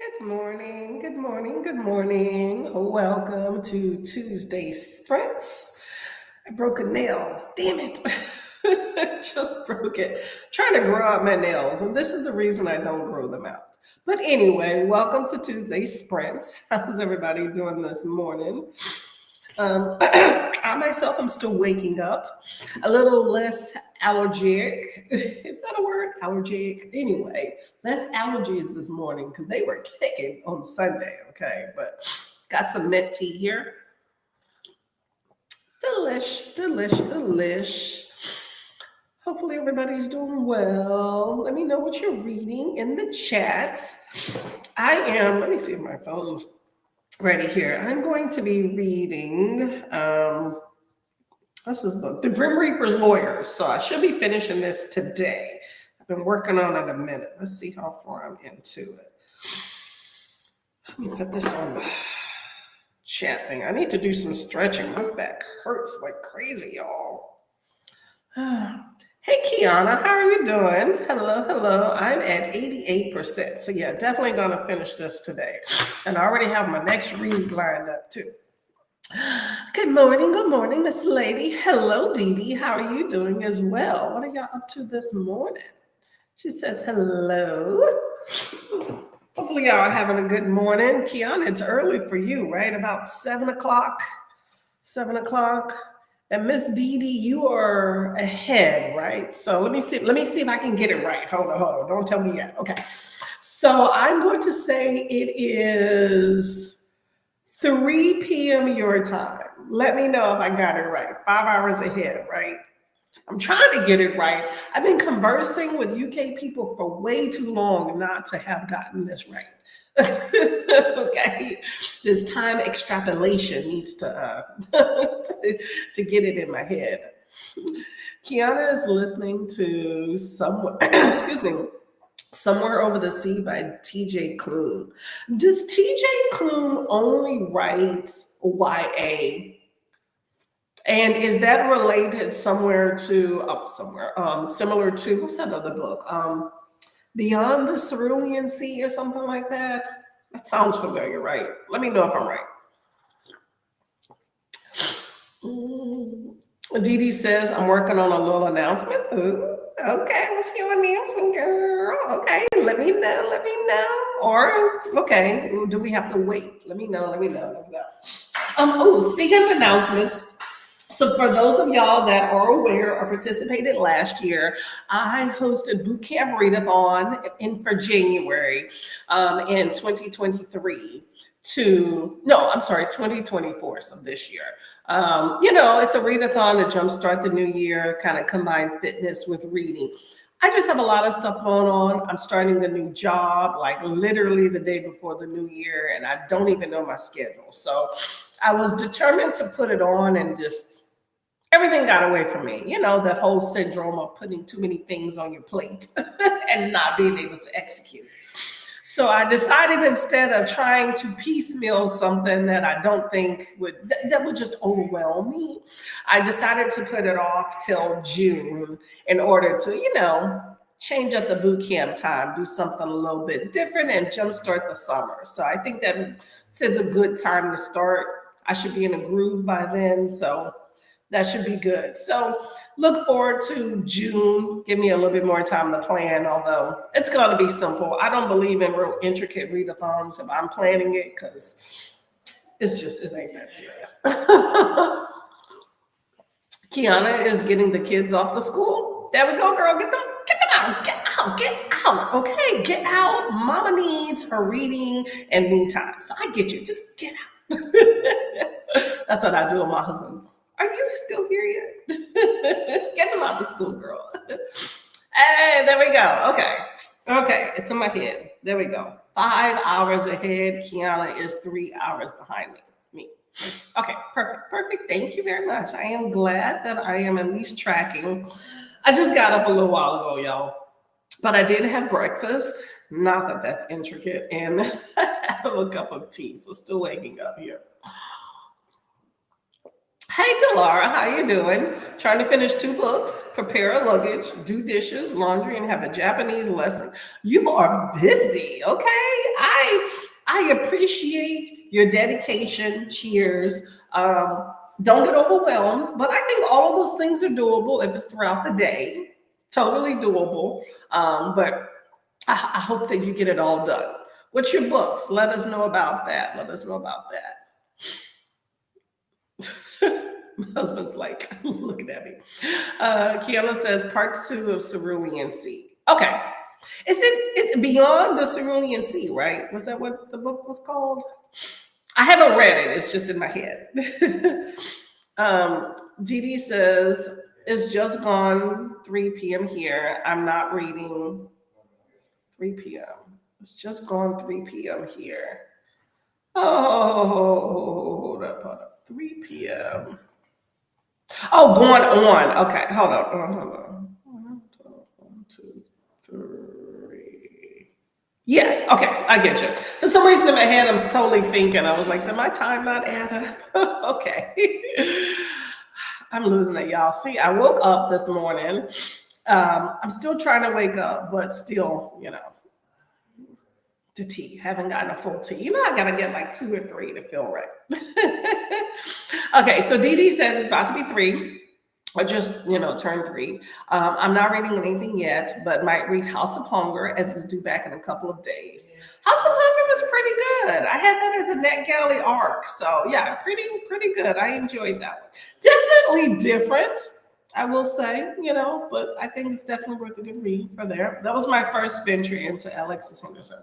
Good morning, good morning, good morning. Welcome to Tuesday Sprints. I broke a nail. Damn it. Just broke it. Trying to grow out my nails, and this is the reason I don't grow them out. But anyway, welcome to Tuesday Sprints. How's everybody doing this morning? I myself am still waking up, a little less allergic. Is that a word? Allergic. Anyway, less allergies this morning because they were kicking on Sunday. Okay, but got some mint tea here. Delish, delish, delish. Hopefully everybody's doing well. Let me know what you're reading in the chats. Let me see if my phone's ready here. I'm going to be reading what's this book? The Grim Reaper's Lawyers. So I should be finishing this today. I've been working on it a minute. Let's see how far I'm into it. Let me put this on the chat thing. I need to do some stretching. My back hurts like crazy, y'all. Hey, Kiana, how are you doing? Hello, hello. I'm at 88%. So, yeah, definitely going to finish this today. And I already have my next read lined up, too. Good morning, Miss Lady. Hello, Dee Dee. How are you doing as well? What are y'all up to this morning? She says hello. Hopefully, y'all are having a good morning. Kiana, it's early for you, right? About 7 o'clock. 7 o'clock. And Miss Dee Dee, you are ahead, right? So let me see. Let me see if I can get it right. Hold on. Don't tell me yet. Okay. So I'm going to say it is 3 p.m. your time. Let me know if I got it right. 5 hours ahead, right? I'm trying to get it right. I've been conversing with UK people for way too long not to have gotten this right. Okay, this time extrapolation needs to get it in my head. Kiana is listening to somewhere. Excuse me. Somewhere Over the Sea by TJ Klune. Does TJ Klune only write YA? And is that related somewhere to similar to what's that other book? Beyond the Cerulean Sea or something like that? That sounds familiar, right? Let me know if I'm right. Mm. Dee Dee says, I'm working on a little announcement. Ooh, okay, what's your announcement, girl? Okay, let me know, let me know. Or, okay, do we have to wait? Let me know, let me know, let me know. Speaking of announcements, so for those of y'all that are aware or participated last year, I hosted Boot Camp Readathon for January in 2023 2024, so this year. It's a readathon to jumpstart the new year, kind of combine fitness with reading. I just have a lot of stuff going on. I'm starting a new job, like literally the day before the new year, and I don't even know my schedule. So I was determined to put it on and just everything got away from me. You know, that whole syndrome of putting too many things on your plate and not being able to execute. So I decided instead of trying to piecemeal something that I don't think that would just overwhelm me, I decided to put it off till June in order to, change up the boot camp time, do something a little bit different and jumpstart the summer. So I think that it's a good time to start. I should be in a groove by then. So that should be good. So look forward to June. Give me a little bit more time to plan, although it's going to be simple. I don't believe in real intricate readathons if I'm planning it because it ain't that serious. Kiana is getting the kids off to school. There we go, girl. Get them out. Get out. Get out. Okay, get out. Mama needs her reading and me time. So I get you. Just get out. That's what I do with my husband. Are you still here yet? Get them out the school, girl. Hey, there we go. Okay, it's in my head. There we go. 5 hours ahead. Kiana is 3 hours behind me. Okay, perfect. Thank you very much. I am glad that I am at least tracking. I just got up a little while ago, y'all. But I did have breakfast. Not that that's intricate. And I have a cup of tea. So still waking up here. Hey, Delara, how you doing? Trying to finish 2 books, prepare a luggage, do dishes, laundry, and have a Japanese lesson. You are busy, okay? I appreciate your dedication. Cheers. Don't get overwhelmed, but I think all of those things are doable if it's throughout the day. Totally doable. But I hope that you get it all done. What's your books? Let us know about that. Let us know about that. My husband's like looking at me. Kiana says part 2 of Cerulean Sea. Okay. It's beyond the Cerulean Sea, right? Was that what the book was called? I haven't read it. It's just in my head. Dee Dee says, it's just gone 3 p.m. here. I'm not reading 3 p.m. It's just gone 3 p.m. here. Oh, hold up. 3 p.m. Oh, going on. Okay, hold on. 1, 2, 3. Yes, okay, I get you. For some reason in my head, I'm totally thinking. I was like, did my time not add up? Okay. I'm losing it, y'all. See, I woke up this morning. I'm still trying to wake up, but still, the tea. Haven't gotten a full tea. I gotta get like 2 or 3 to feel right. Okay, so Dee Dee says it's about to be 3. Or just, turned 3. I'm not reading anything yet, but might read House of Hunger as it's due back in a couple of days. House of Hunger was pretty good. I had that as a NetGalley arc. So yeah, pretty good. I enjoyed that one. Definitely different, I will say, but I think it's definitely worth a good read for there. That was my first venture into Alexis Henderson.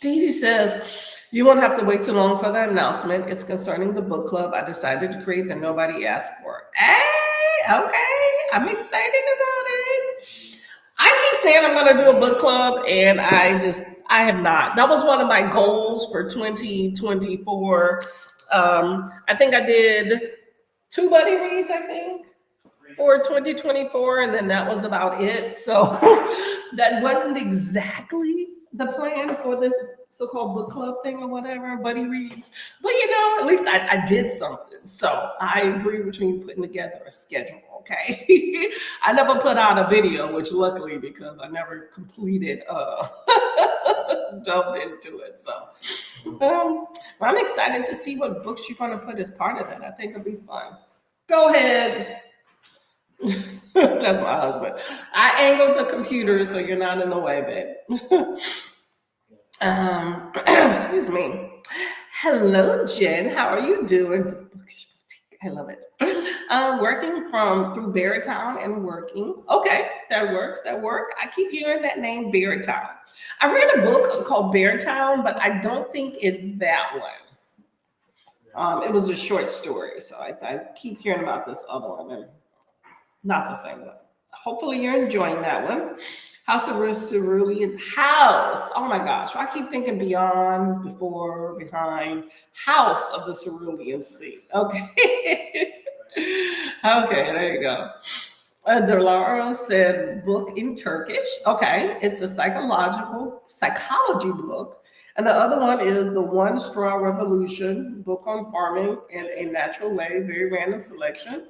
Dee Dee says, you won't have to wait too long for the announcement. It's concerning the book club I decided to create that nobody asked for. Hey, okay. I'm excited about it. I keep saying I'm going to do a book club, and I have not. That was one of my goals for 2024. I think I did 2 buddy reads, I think, for 2024, and then that was about it. So that wasn't exactly the plan for this so-called book club thing or whatever, buddy reads. But at least I did something. So I agree with you putting together a schedule, okay? I never put out a video, which luckily, because I never completed jumped into it. So but I'm excited to see what books you're gonna put as part of that. I think it'll be fun. Go ahead. That's my husband. I angled the computer so you're not in the way, babe. Excuse me. Hello, Jen. How are you doing? I love it. Working through Beartown and working. Okay, that works. I keep hearing that name, Beartown. I read a book called Beartown, but I don't think it's that one. It was a short story, so I keep hearing about this other one, and not the same one. Hopefully you're enjoying that one. House of Cerulean House. Oh my gosh. I keep thinking beyond, before, behind. House of the Cerulean Sea. Okay. Okay, there you go. Delara said book in Turkish. Okay. It's a psychology book. And the other one is the One Straw Revolution, book on farming in a natural way, very random selection.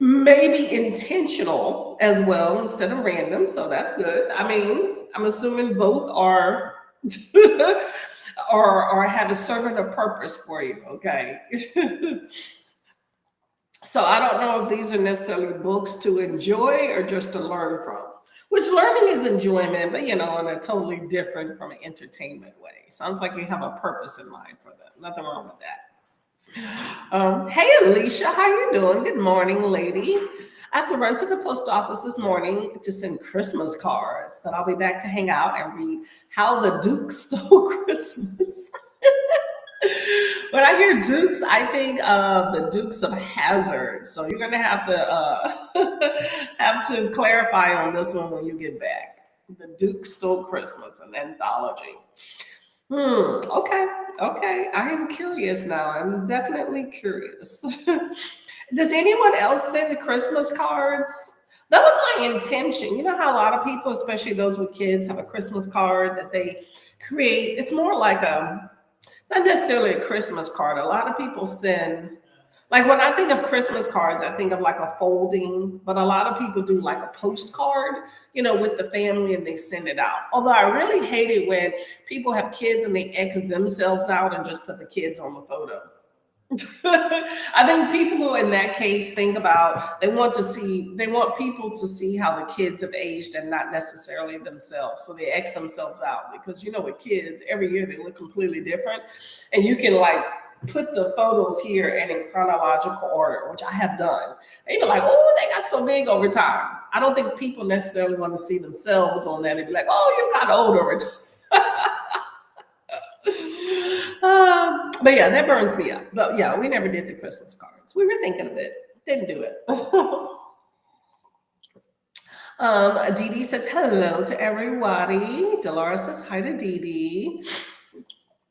Maybe intentional as well instead of random, so that's good. I mean, I'm assuming both are or have a servant of purpose for you, okay? So I don't know if these are necessarily books to enjoy or just to learn from. Which learning is enjoyment, but in a totally different from an entertainment way. Sounds like you have a purpose in mind for them. Nothing wrong with that. Hey Alicia, how you doing? Good morning, lady. I have to run to the post office this morning to send Christmas cards, but I'll be back to hang out and read How the Duke Stole Christmas. When I hear Dukes, I think of the Dukes of Hazzard. So you're gonna have to have to clarify on this one when you get back. The Duke Stole Christmas, an anthology. Okay. I am curious now. I'm definitely curious. Does anyone else send the Christmas cards? That was my intention. You know how a lot of people, especially those with kids, have a Christmas card that they create. It's more like Not necessarily a Christmas card. A lot of people send, like when I think of Christmas cards, I think of like a folding, but a lot of people do like a postcard, with the family and they send it out. Although I really hate it when people have kids and they X themselves out and just put the kids on the photo. I think people in that case think about they want people to see how the kids have aged and not necessarily themselves. So they X themselves out because with kids, every year they look completely different. And you can like put the photos here and in chronological order, which I have done. And you're like, oh, they got so big over time. I don't think people necessarily want to see themselves on that and be like, oh, you got old over time. But yeah, that burns me up. But yeah, we never did the Christmas cards. We were thinking of it, didn't do it. Dee Dee says hello to everybody. Dolores says hi to Dee Dee.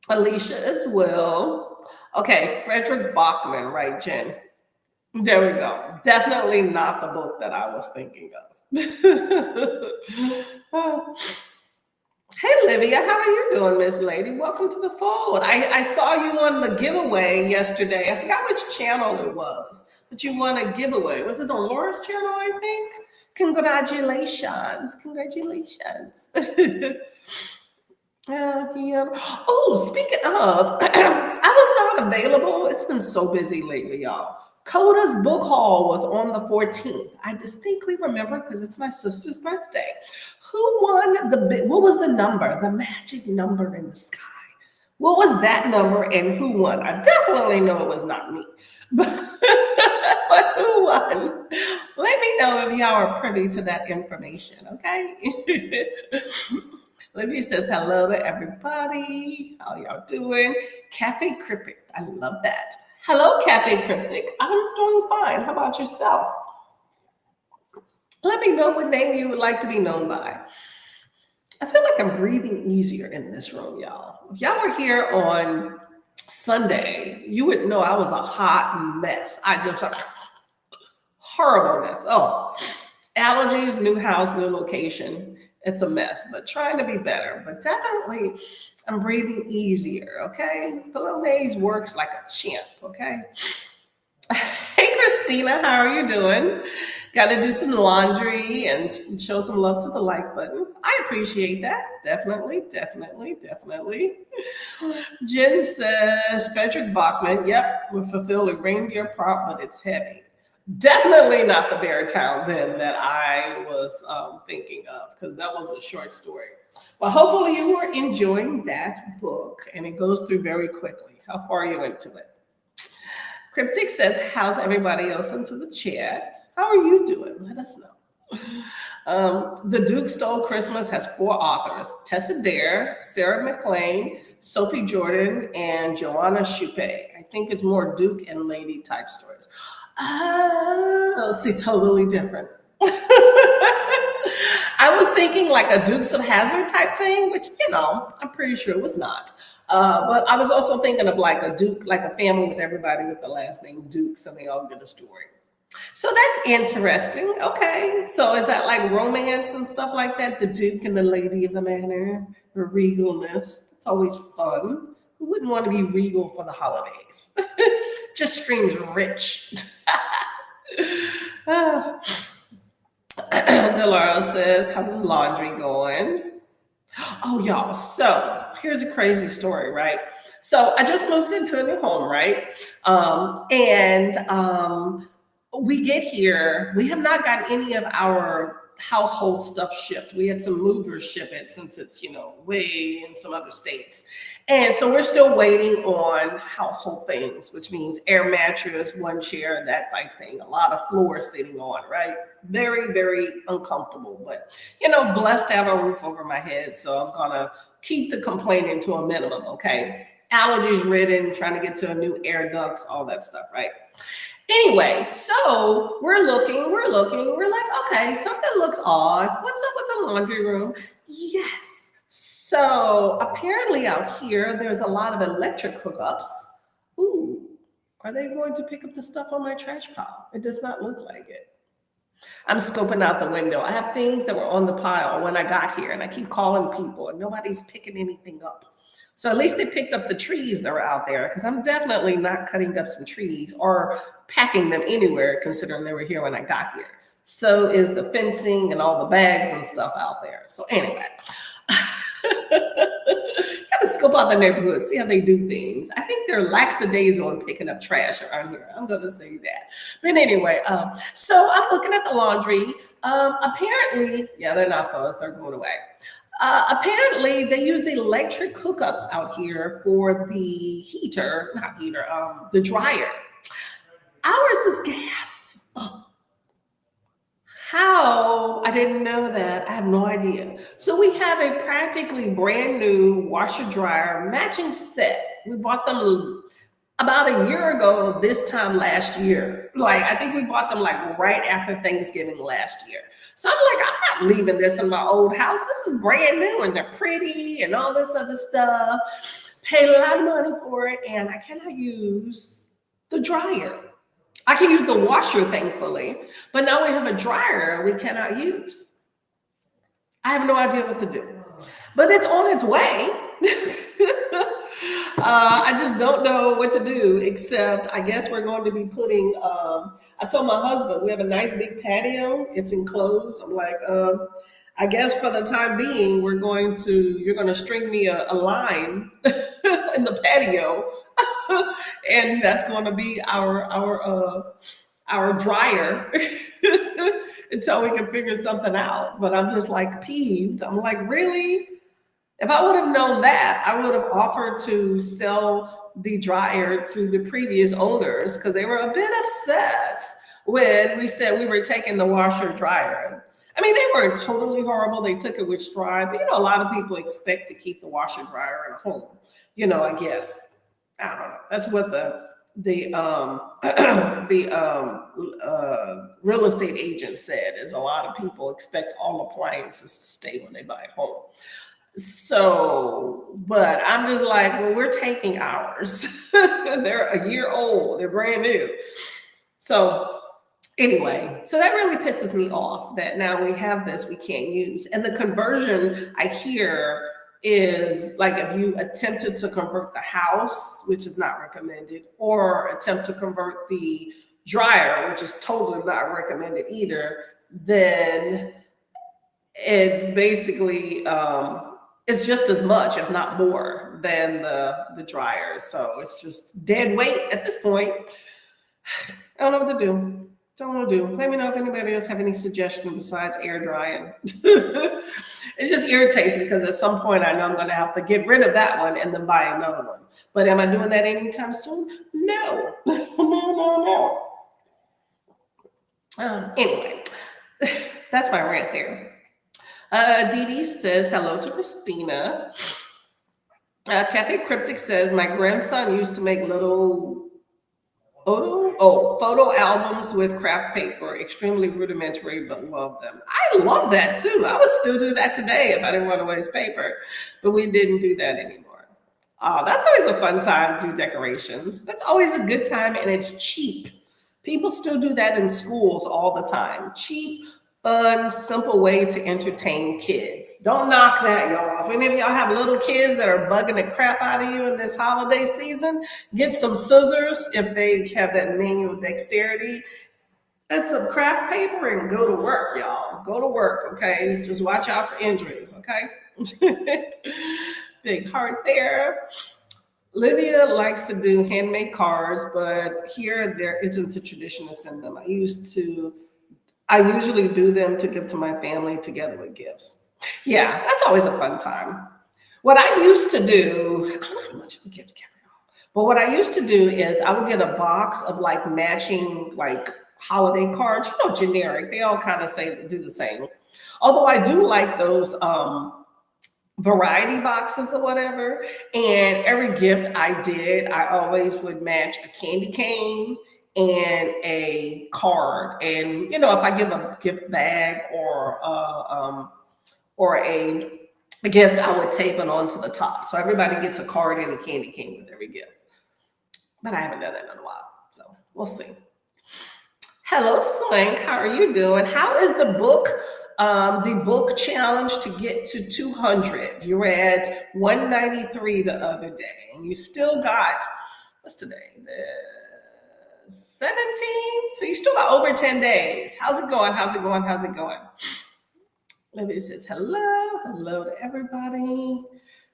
Alicia as well. Okay, Frederick Bachman, right, Jen? There we go. Definitely not the book that I was thinking of. Hey, Livia, how are you doing, Miss Lady? Welcome to the fold. I saw you on the giveaway yesterday. I forgot which channel it was, but you won a giveaway. Was it on Laura's channel, I think? Congratulations. Congratulations. Oh, speaking of, I was not available. It's been so busy lately, y'all. Coda's book haul was on the 14th. I distinctly remember because it's my sister's birthday. Who won what was the number, the magic number in the sky? What was that number and who won? I definitely know it was not me, but who won? Let me know if y'all are privy to that information, okay? Livia says hello to everybody. How y'all doing? Cafe Cryptic, I love that. Hello, Cafe Cryptic. I'm doing fine. How about yourself? Let me know what name you would like to be known by. I feel like I'm breathing easier in this room, y'all. If y'all were here on Sunday, you would know I was a hot mess. I just horribleness. Oh, allergies, new house, new location. It's a mess, but trying to be better. But definitely, I'm breathing easier, okay? Polonaise works like a champ, okay? Hey, Christina, how are you doing? Got to do some laundry and show some love to the like button. I appreciate that. Definitely, definitely, definitely. Jen says, Frederick Bachman, yep, will fulfill a reindeer prop, but it's heavy. Definitely not the Beartown then that I was thinking of, because that was a short story. Well, hopefully you were enjoying that book, and it goes through very quickly. How far are you into it? Cryptic says, how's everybody else into the chat? How are you doing? Let us know. The Duke Stole Christmas has 4 authors: Tessa Dare, Sarah McLean, Sophie Jordan, and Joanna Shupe. I think it's more Duke and Lady type stories. See, totally different. I was thinking like a Dukes of Hazzard type thing, which, I'm pretty sure it was not. But I was also thinking of like a Duke, like a family with everybody with the last name Duke, so they all get a story. So that's interesting. Okay. So is that like romance and stuff like that? The Duke and the Lady of the Manor, the regalness. It's always fun. Who wouldn't want to be regal for the holidays? Just screams rich. Delora says, how's the laundry going? Oh, y'all. So here's a crazy story, right? So I just moved into a new home, right? We get here. We have not gotten any of our household stuff shipped. We had some movers ship it since it's, way in some other states. And so we're still waiting on household things, which means air mattress, 1 chair, that type thing. A lot of floor sitting on, right? Very, very uncomfortable, but blessed to have a roof over my head. So I'm gonna keep the complaining to a minimum, okay? Allergies ridden, trying to get to a new air ducts, all that stuff, right? Anyway, so we're looking, we're like, okay, something looks odd. What's up with the laundry room? Yes. So apparently out here, there's a lot of electric hookups. Ooh, are they going to pick up the stuff on my trash pile? It does not look like it. I'm scoping out the window. I have things that were on the pile when I got here, and I keep calling people, and nobody's picking anything up. So at least they picked up the trees that were out there, because I'm definitely not cutting up some trees or packing them anywhere, considering they were here when I got here. So is the fencing and all the bags and stuff out there. So anyway, gotta scope out the neighborhood, see how they do things. I think they're lackadaisical on picking up trash around here. I'm gonna say that. But anyway, so I'm looking at the laundry. Apparently, yeah, they're not phones, they're going away. Apparently, they use electric hookups out here for the heater, not heater, the dryer. Ours is gas. Oh, how? I didn't know that. I have no idea. So we have a practically brand new washer dryer matching set. We bought them about a year ago, this time last year. Like, I think we bought them like right after Thanksgiving last year. So I'm like, I'm not leaving this in my old house. This is brand new and they're pretty and all this other stuff. Paid a lot of money for it, and I cannot use the dryer. I can use the washer, thankfully, but now we have a dryer we cannot use. I have no idea what to do, but it's on its way. I just don't know what to do, except I guess we're going to be putting, I told my husband, we have a nice big patio. It's enclosed. I'm like, I guess for the time being, you're going to string me a line in the patio. And that's going to be our dryer until we can figure something out. But I'm just like peeved. I'm like, really? If I would have known that, I would have offered to sell the dryer to the previous owners, because they were a bit upset when we said we were taking the washer dryer. I mean, they weren't totally horrible. They took it with stride, but a lot of people expect to keep the washer dryer in a home. I guess. I don't know. That's what the real estate agent said, is a lot of people expect all appliances to stay when they buy a home. So, but I'm just like, well, we're taking ours. They're a year old. They're brand new. So anyway, so that really pisses me off that now we have this we can't use. And the conversion I hear is like, if you attempted to convert the house, which is not recommended, or attempt to convert the dryer, which is totally not recommended either, then it's basically it's just as much, if not more, than the dryer. So it's just dead weight at this point. I don't know what to do. Don't know what to do. Let me know if anybody else have any suggestions besides air drying. It just irritates me, because at some point I know I'm going to have to get rid of that one and then buy another one. But am I doing that anytime soon? No. No. Anyway, that's my rant there. Dee Dee says hello to Christina. Cafe Cryptic says my grandson used to make little photo albums with craft paper, extremely rudimentary, but love them. I love that too. I would still do that today if I didn't want to waste paper, but we didn't do that anymore. That's always a fun time to do decorations. That's always a good time, and it's cheap. People still do that in schools all the time. Cheap, fun, simple way to entertain kids. Don't knock that, y'all. If any of y'all have little kids that are bugging the crap out of you in this holiday season, get some scissors if they have that manual dexterity, and some craft paper, and go to work, y'all. Go to work, okay? Just watch out for injuries, okay? Big heart there. Lydia likes to do handmade cards, but here there isn't a tradition to send them. I usually do them to give to my family together with gifts. Yeah, that's always a fun time. What I used to do, I'm not much of a gift giver, but what I used to do is I would get a box of like matching like holiday cards, generic. They all kind of do the same. Although I do like those variety boxes or whatever. And every gift I did, I always would match a candy cane and a card. And if I give a gift bag or a gift, I would tape it onto the top, so everybody gets a card and a candy cane with every gift. But I haven't done that in a while, so we'll see. Hello, Swank. How are you doing? How is the book The book challenge to get to 200. You were at 193 the other day, and you still got, what's today? The 17th? So you still got over 10 days. How's it going? How's it going? How's it going? Libby says hello. Hello to everybody.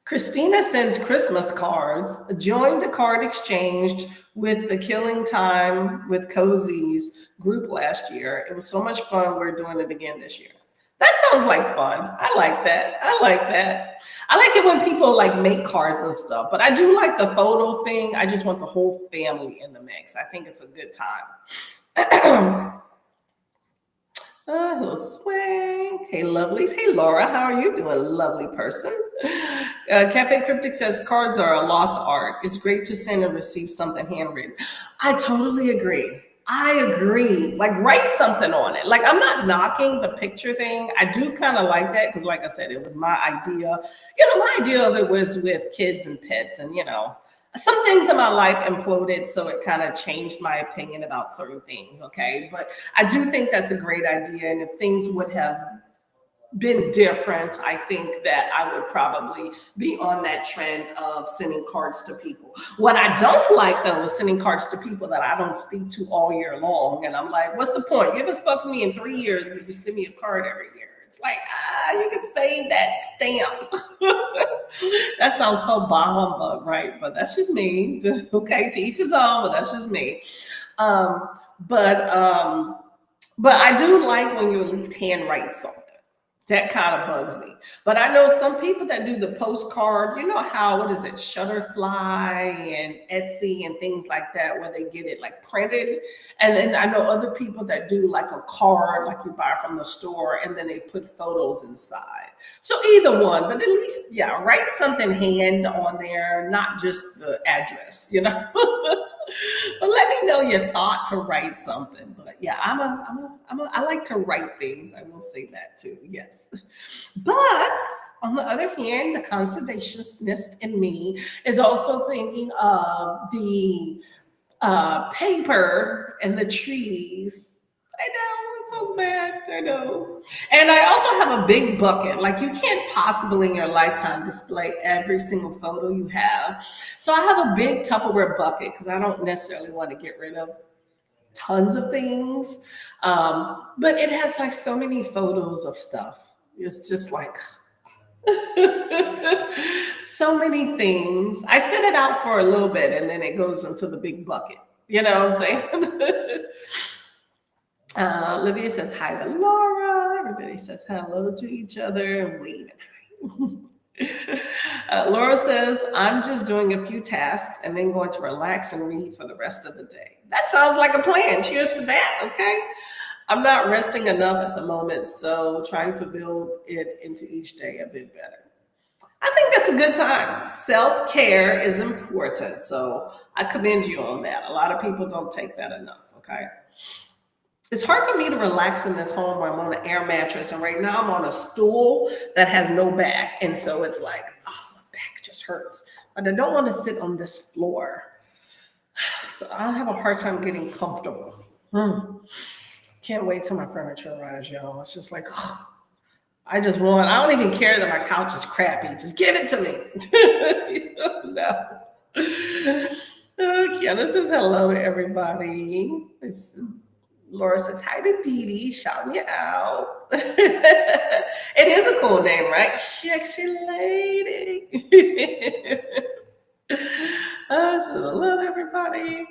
Christina sends Christmas cards. Joined a card exchange with the Killing Time with Cozy's group last year. It was so much fun. We're doing it again this year. That sounds like fun. I like that. I like that. I like it when people like make cards and stuff, but I do like the photo thing. I just want the whole family in the mix. I think it's a good time. Hello, Swing. Hey, lovelies. Hey, Laura. How are you doing, lovely person? Cafe Cryptic says cards are a lost art. It's great to send and receive something handwritten. I totally agree. I agree. Like, write something on it. Like, I'm not knocking the picture thing. I do kind of like that because, like I said, it was my idea. My idea of it was with kids and pets, and some things in my life imploded, so it kind of changed my opinion about certain things. Okay, but I do think that's a great idea, and if things would have been different, I think that I would probably be on that trend of sending cards to people. What I don't like, though, is sending cards to people that I don't speak to all year long. And I'm like, what's the point? You haven't spoken to me in 3 years, but you send me a card every year. It's like, you can save that stamp. That sounds so bah humbug, right? But that's just me. Okay, to each his own, but that's just me. But I do like when you at least handwrite something. That kind of bugs me. But I know some people that do the postcard, how, what is it, Shutterfly and Etsy and things like that, where they get it like printed. And then I know other people that do like a card, like you buy from the store, and then they put photos inside. So either one, but at least, write something hand on there, not just the address, But let me know your thought to write something. But I like to write things. I will say that too. Yes. But on the other hand, the conservationist in me is also thinking of the paper and the trees. I know, it sounds bad. I know. And I also have a big bucket. Like, you can't possibly in your lifetime display every single photo you have. So I have a big Tupperware bucket because I don't necessarily want to get rid of tons of things. But it has like so many photos of stuff. It's just like so many things. I set it out for a little bit and then it goes into the big bucket. You know what I'm saying? Olivia says hi to Laura. Everybody says hello to each other and waving hi. Laura says, I'm just doing a few tasks and then going to relax and read for the rest of the day. That sounds like a plan. Cheers to that, okay? I'm not resting enough at the moment, so trying to build it into each day a bit better. I think that's a good time. Self-care is important, so I commend you on that. A lot of people don't take that enough, okay? It's hard for me to relax in this home where I'm on an air mattress, and right now I'm on a stool that has no back, and so it's like, oh, my back just hurts. But I don't want to sit on this floor, so I have a hard time getting comfortable. Can't wait till my furniture arrives, y'all. It's just like, oh, I don't even care that my couch is crappy. Just give it to me. No. Kiana says hello to everybody. Laura says hi to Dee Dee, shouting you out. It is a cool name, right? Sexy lady. I love everybody.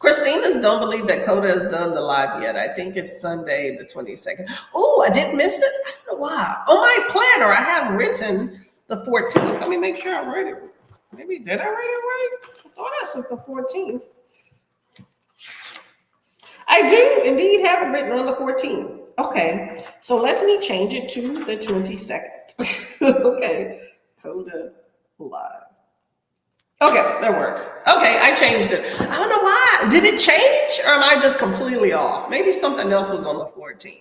Christina's don't believe that Coda has done the live yet. I think it's Sunday the 22nd. Oh, I didn't miss it. I don't know why. On my planner, I have written the 14th. Let me make sure I write it. Maybe did I write it right? I thought I said the 14th. I do indeed have it written on the 14th. Okay, so let me change it to the 22nd. Okay, Coda live. Okay, that works. Okay, I changed it. I don't know why. Did it change or am I just completely off? Maybe something else was on the 14th.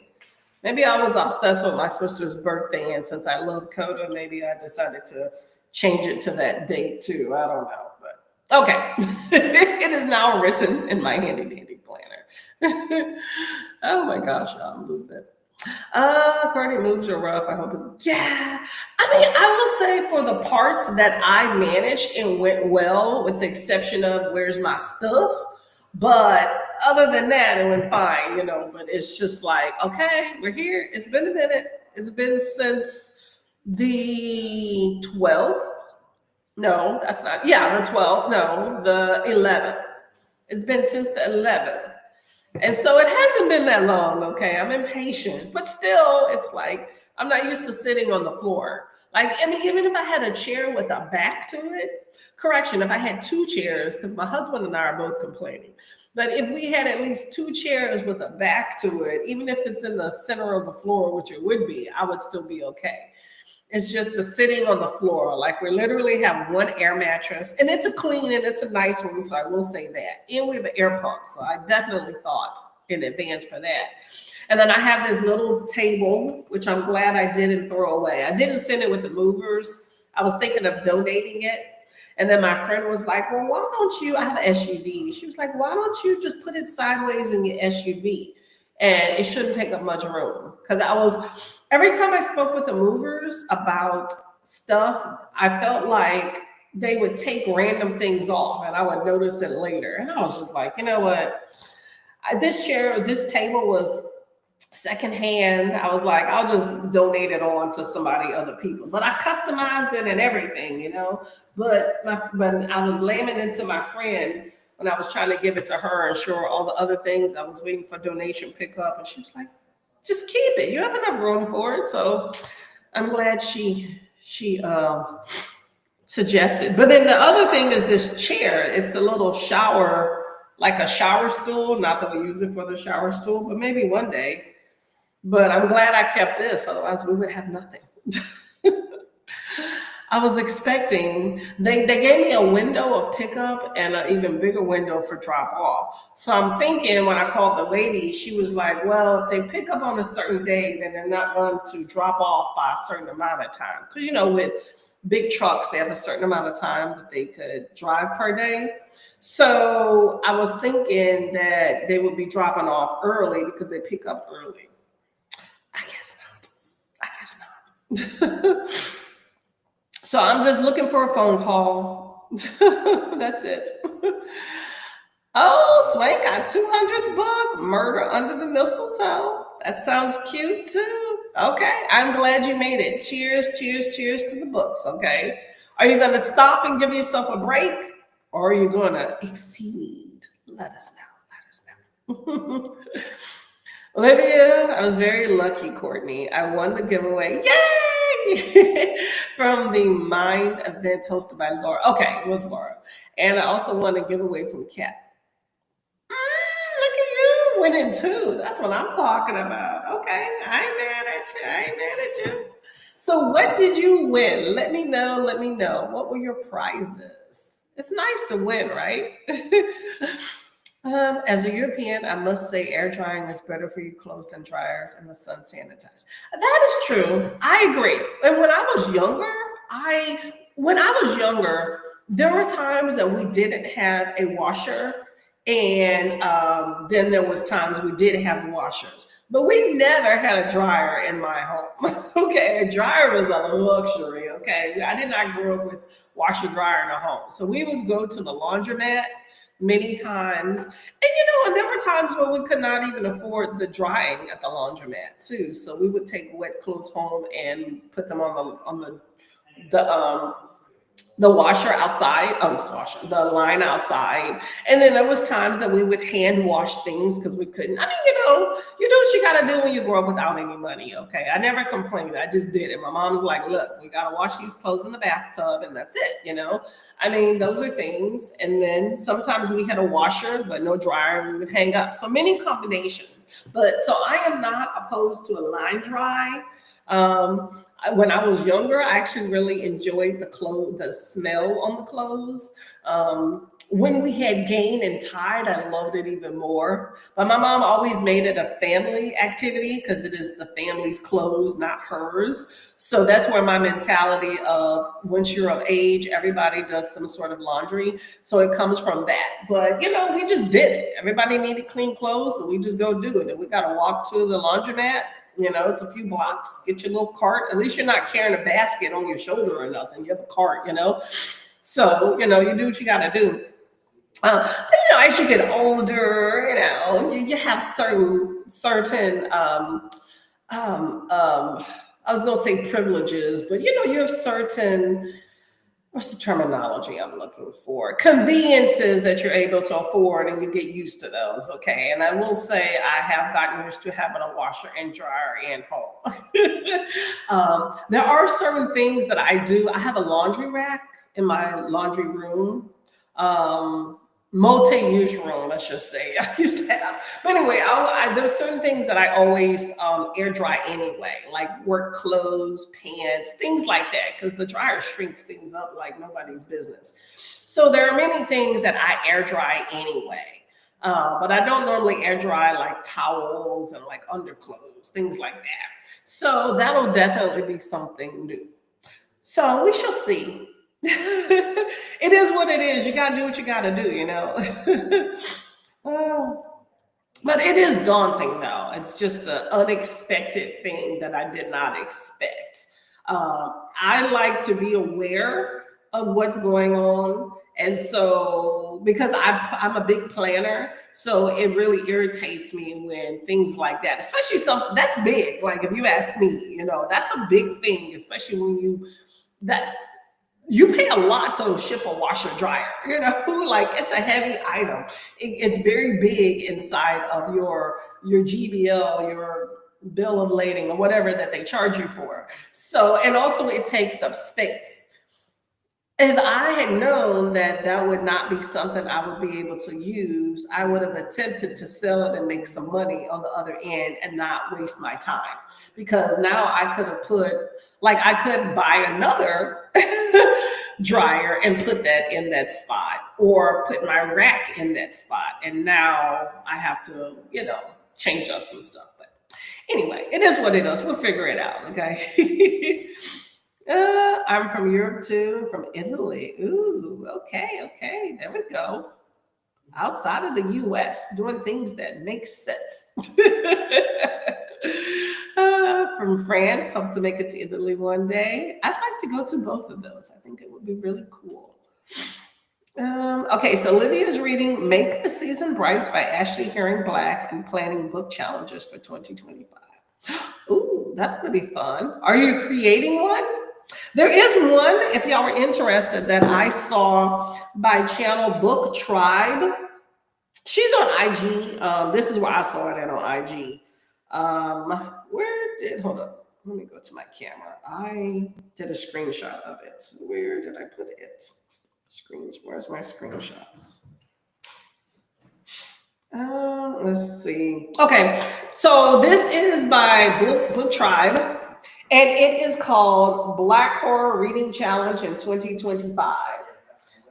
Maybe I was obsessed with my sister's birthday, and since I love Coda, maybe I decided to change it to that date too. I don't know, but okay. It is now written in my handy dandy planner. Oh my gosh, I'm losing it. Courtney, moves are rough. I hope it's, yeah. I mean, I will say for the parts that I managed and went well, with the exception of where's my stuff. But other than that, it went fine, you know. But it's just like, okay, we're here. It's been a minute. It's been since the 12th. No, that's not. Yeah, the 12th. No, the 11th. It's been since the 11th. And so it hasn't been that long, okay? I'm impatient, but still, it's like I'm not used to sitting on the floor. Like, I mean, even if I had a chair with a back to it, correction, if I had two chairs, because my husband and I are both complaining, but if we had at least two chairs with a back to it, even if it's in the center of the floor, which it would be, I would still be okay. It's just the sitting on the floor. Like we literally have one air mattress, and it's a clean and it's a nice one. So I will say that. And we have an air pump. So I definitely thought in advance for that. And then I have this little table, which I'm glad I didn't throw away. I didn't send it with the movers. I was thinking of donating it. And then my friend was like, well, why don't you? I have an SUV. She was like, why don't you just put it sideways in your SUV? And it shouldn't take up much room. Because every time I spoke with the movers about stuff, I felt like they would take random things off and I would notice it later. And I was just like, you know what? This table was secondhand. I was like, I'll just donate it on to other people. But I customized it and everything, you know. But when I was laying it into my friend, when I was trying to give it to her and show her all the other things, I was waiting for donation pickup, and she was like, just keep it. You have enough room for it. So I'm glad she suggested. But then the other thing is this chair. It's a little shower, like a shower stool. Not that we use it for the shower stool, but maybe one day. But I'm glad I kept this. Otherwise, we would have nothing. I was expecting, they gave me a window of pickup and an even bigger window for drop off. So I'm thinking when I called the lady, she was like, well, if they pick up on a certain day, then they're not going to drop off by a certain amount of time. Because, you know, with big trucks, they have a certain amount of time that they could drive per day. So I was thinking that they would be dropping off early because they pick up early. I guess not. So I'm just looking for a phone call. That's it. Oh, Swank got 200th book, Murder Under the Mistletoe. That sounds cute too. Okay, I'm glad you made it. Cheers, cheers, cheers to the books, okay? Are you gonna stop and give yourself a break? Or are you gonna exceed? Let us know. Olivia, I was very lucky, Courtney. I won the giveaway. Yay! From the Mind event hosted by Laura. Okay, it was Laura. And I also won a giveaway from Kat. Look at you winning too. That's what I'm talking about. Okay, I ain't mad at you. So what did you win? Let me know. What were your prizes? It's nice to win, right? As a European, I must say air drying is better for your clothes than dryers and the sun sanitize. That is true. I agree. And when I was younger, there were times that we didn't have a washer, and then there was times we did have washers. But we never had a dryer in my home. Okay, a dryer was a luxury. Okay, I did not grow up with washer dryer in a home, so we would go to the laundromat many times. And and there were times when we could not even afford the drying at the laundromat too. So we would take wet clothes home and put them on the washer outside, the line outside. And then there was times that we would hand wash things because we couldn't. I mean, you do what you gotta do when you grow up without any money. Okay. I never complained. I just did it. My mom's like, look, we gotta wash these clothes in the bathtub, and that's it. I mean, those are things. And then sometimes we had a washer, but no dryer, we would hang up. So many combinations. But so I am not opposed to a line dry. When I was younger, I actually really enjoyed the smell on the clothes. When we had Gain and Tide, I loved it even more. But my mom always made it a family activity because it is the family's clothes, not hers. So that's where my mentality of once you're of age, everybody does some sort of laundry. So it comes from that. But, we just did it. Everybody needed clean clothes, so we just go do it. And we got to walk to the laundromat You know, it's a few blocks. Get your little cart. At least you're not carrying a basket on your shoulder or nothing. You have a cart, you know. So, you know, you do what you got to do. But, you know, as you get older, you know, you have certain I was going to say privileges, but you know, you have certain, what's the terminology I'm looking for? Conveniences that you're able to afford, and you get used to those. Okay. And I will say I have gotten used to having a washer and dryer in home. There are certain things that I do. I have a laundry rack in my laundry room. Um, Multi-use room, let's just say. I used to have, but anyway, there's certain things that I always air dry anyway, like work clothes, pants, things like that, because the dryer shrinks things up like nobody's business. So there are many things that I air dry anyway, but I don't normally air dry like towels and like underclothes, things like that. So that'll definitely be something new. So we shall see. It is what it is. You got to do what you got to do, you know. Oh, but it is daunting, though. It's just an unexpected thing that I did not expect. I like to be aware of what's going on. And so, because I'm a big planner, so it really irritates me when things like that, especially something that's big. Like if you ask me, you know, that's a big thing, especially when that you pay a lot to ship a washer dryer, you know, like it's a heavy item. It's very big inside of your GBL, your bill of lading, or whatever that they charge you for. So, and also it takes up space. If I had known that that would not be something I would be able to use, I would have attempted to sell it and make some money on the other end and not waste my time. Because now I could have I could buy another dryer and put that in that spot, or put my rack in that spot. And now I have to, you know, change up some stuff. But anyway, it is what it is. We'll figure it out. Okay. I'm from Europe too, from Italy. Ooh, okay, there we go. Outside of the US, doing things that make sense. From France, hope to make it to Italy one day. I'd like to go to both of those. I think it would be really cool. Okay, so Olivia is reading Make the Season Bright by Ashley Herring Black and planning book challenges for 2025. Ooh, that would be fun. Are you creating one? There is one, if y'all are interested, that I saw by channel Book Tribe. She's on IG. This is where I saw it at on IG. Hold up. Let me go to my camera. I did a screenshot of it. Where did I put it? Where's my screenshots? Let's see. Okay, so this is by Book Tribe, and it is called Black Horror Reading Challenge in 2025.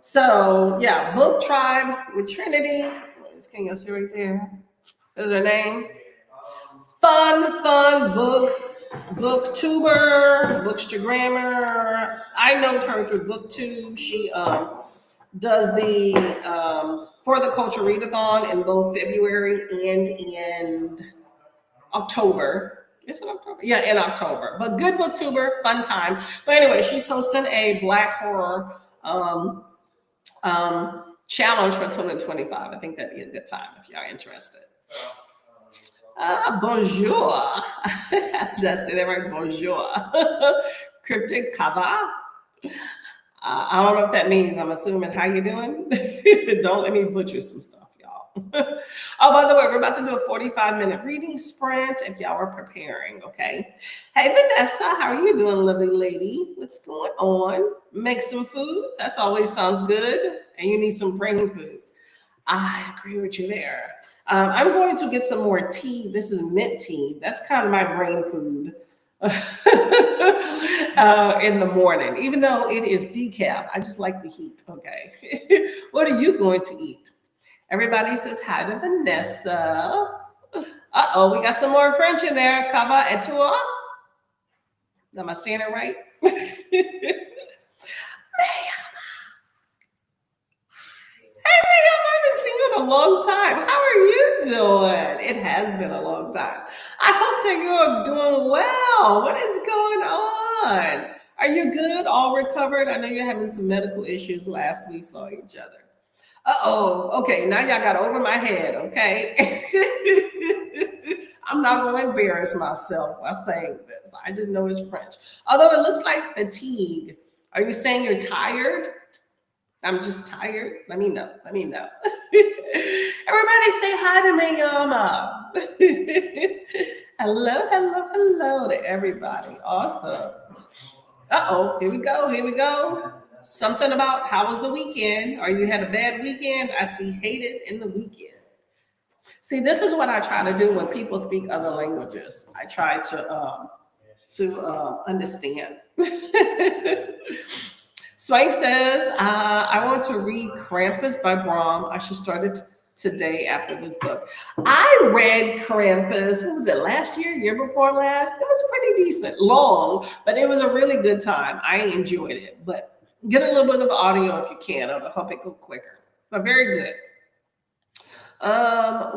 So yeah, Book Tribe with Trinity. Can you see right there? There's her name. Fun booktuber, bookstagrammer. I know her through BookTube. She does the For the Culture Readathon in both February and in October. Is it October? Yeah, in October. But good booktuber, fun time. But anyway, she's hosting a Black horror challenge for 2025. I think that'd be a good time if y'all are interested. Bonjour. Did I say that right? Bonjour. Cryptic Kava. I don't know what that means. I'm assuming how you doing. Don't let me butcher some stuff, y'all. Oh, by the way, we're about to do a 45-minute reading sprint if y'all are preparing, okay? Hey, Vanessa, how are you doing, lovely lady? What's going on? Make some food. That's always sounds good. And you need some brain food. I agree with you there. I'm going to get some more tea. This is mint tea. That's kind of my brain food in the morning, even though it is decaf. I just like the heat. Okay. What are you going to eat? Everybody says hi to Vanessa. Uh-oh, we got some more French in there. Kava et toi? Am I saying it right? Hey, Miriam, I haven't seen you in a long time. How are you doing? It has been a long time. I hope that you're doing well. What is going on? Are you good? All recovered? I know you're having some medical issues last we saw each other. Uh-oh. Okay, now y'all got over my head, okay? I'm not going to embarrass myself by saying this. I just know it's French. Although it looks like fatigue. Are you saying you're tired? I'm just tired. Let me know. Let me know. Everybody say hi to me, Yama. Hello, hello, hello to everybody. Awesome. Uh-oh, here we go. Here we go. Something about how was the weekend? Or you had a bad weekend? I see hated in the weekend. See, this is what I try to do when people speak other languages. I try to understand. Swank says, I want to read Krampus by Brahm. I should start it today after this book. I read Krampus, what was it, last year before last? It was pretty decent, long, but it was a really good time. I enjoyed it, but get a little bit of audio if you can. It'll help it go quicker, but very good.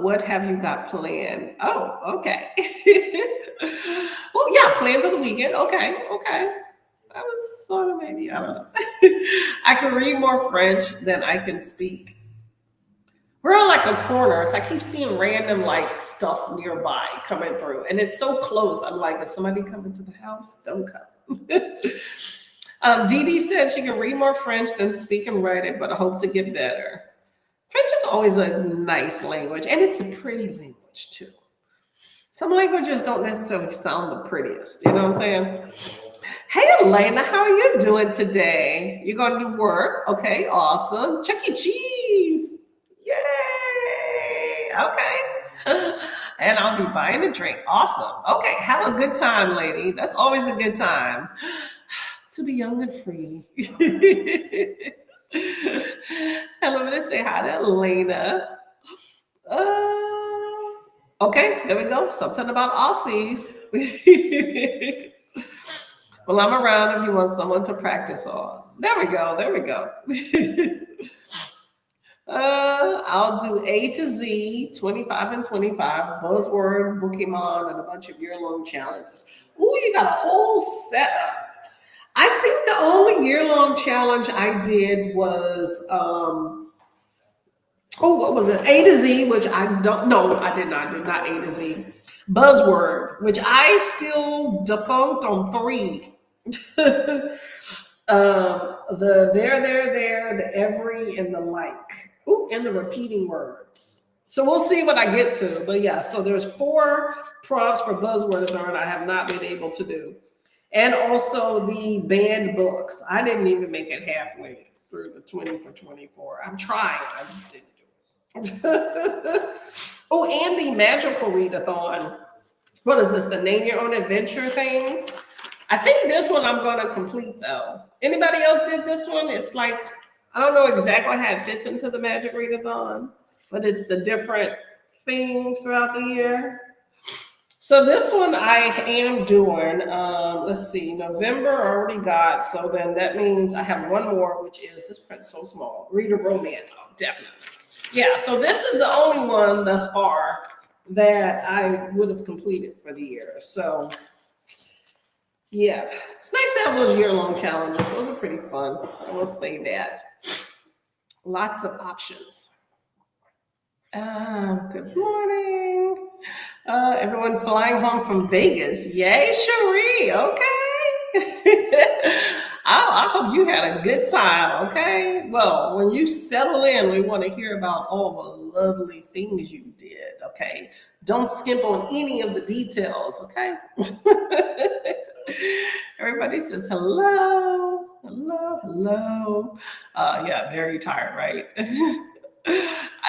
What have you got planned? Oh, okay. Well, yeah, plan for the weekend. Okay, okay. I was sort of maybe, I don't know. I can read more French than I can speak. We're on like a corner, so I keep seeing random like stuff nearby coming through, and it's so close. I'm like, if somebody coming to the house, don't come. Dee Dee said she can read more French than speak and write it, but I hope to get better. French is always a nice language, and it's a pretty language too. Some languages don't necessarily sound the prettiest, you know what I'm saying? Hey, Elena, how are you doing today? You going to work? Okay, awesome. Chuck E. Cheese. Yay. Okay. And I'll be buying a drink. Awesome. Okay, have a good time, lady. That's always a good time to be young and free. Hello, I'm going to say hi to Elena. Okay, there we go. Something about Aussies. Well, I'm around if you want someone to practice on. There we go. There we go. I'll do A to Z, 25 and 25, buzzword, Pokemon, and a bunch of year-long challenges. Ooh, you got a whole setup. I think the only year-long challenge I did was, what was it? A to Z, which I don't know. I did not do not A to Z. Buzzword, which I still defunct on 3. The there, the every, and the like. Ooh, and the repeating words. So we'll see what I get to. But yeah, so there's 4 prompts for buzzwords that I have not been able to do. And also the banned books. I didn't even make it halfway through the 20 for 24. I'm trying. I just didn't do it. Oh, and the magical readathon. What is this? The name your own adventure thing? I think this one I'm going to complete though. Anybody else did this one? It's like, I don't know exactly how it fits into the Magic Readathon, but it's the different things throughout the year. So this one I am doing, let's see, November I already got. So then that means I have one more, which is, this print's so small, Read a Romance. Oh, definitely. Yeah, so this is the only one thus far that I would have completed for the year. So yeah, it's nice to have those year-long challenges. Those are pretty fun. I will say that. Lots of options. Good morning. Everyone flying home from Vegas. Yay, Cherie. Okay. I hope you had a good time. Okay. Well, when you settle in, we want to hear about all the lovely things you did. Okay. Don't skimp on any of the details. Okay. Everybody says hello, hello, hello. Yeah, very tired, right?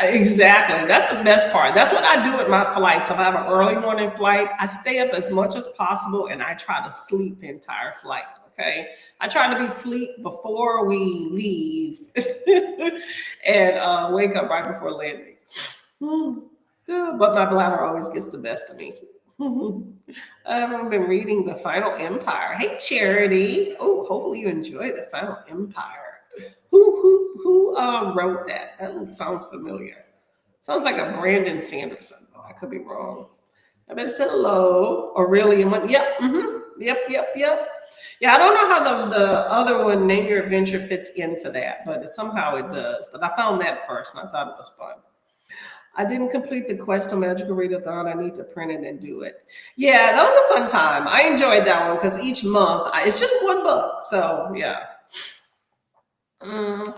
Exactly. That's the best part. That's what I do at my flights. If I have an early morning flight, I stay up as much as possible and I try to sleep the entire flight. Okay. I try to be asleep before we leave and wake up right before landing. But my bladder always gets the best of me. I've been reading The Final Empire. Hey, Charity. Oh, hopefully you enjoy The Final Empire. Who wrote that? That sounds familiar. Sounds like a Brandon Sanderson. I could be wrong. I better say hello. Aurelian one. Yep. Yep. Yeah, I don't know how the other one, Name Your Adventure, fits into that, but somehow it does. But I found that first and I thought it was fun. I didn't complete the Quest on Magical Readathon. I need to print it and do it. Yeah, that was a fun time. I enjoyed that one because each month it's just one book. So yeah.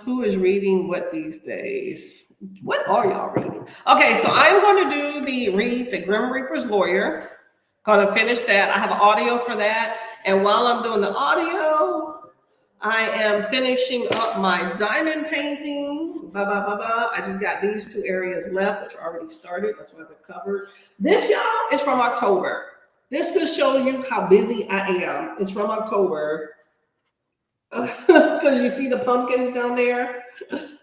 Who is reading what these days? What are y'all reading? Okay, so I'm going to do the Grim Reaper's Lawyer. Gonna finish that. I have audio for that. And while I'm doing the audio, I am finishing up my diamond painting. I just got these two areas left, which I already started. That's what I've covered. This, y'all, is from October. This could show you how busy I am. It's from October. Because you see the pumpkins down there.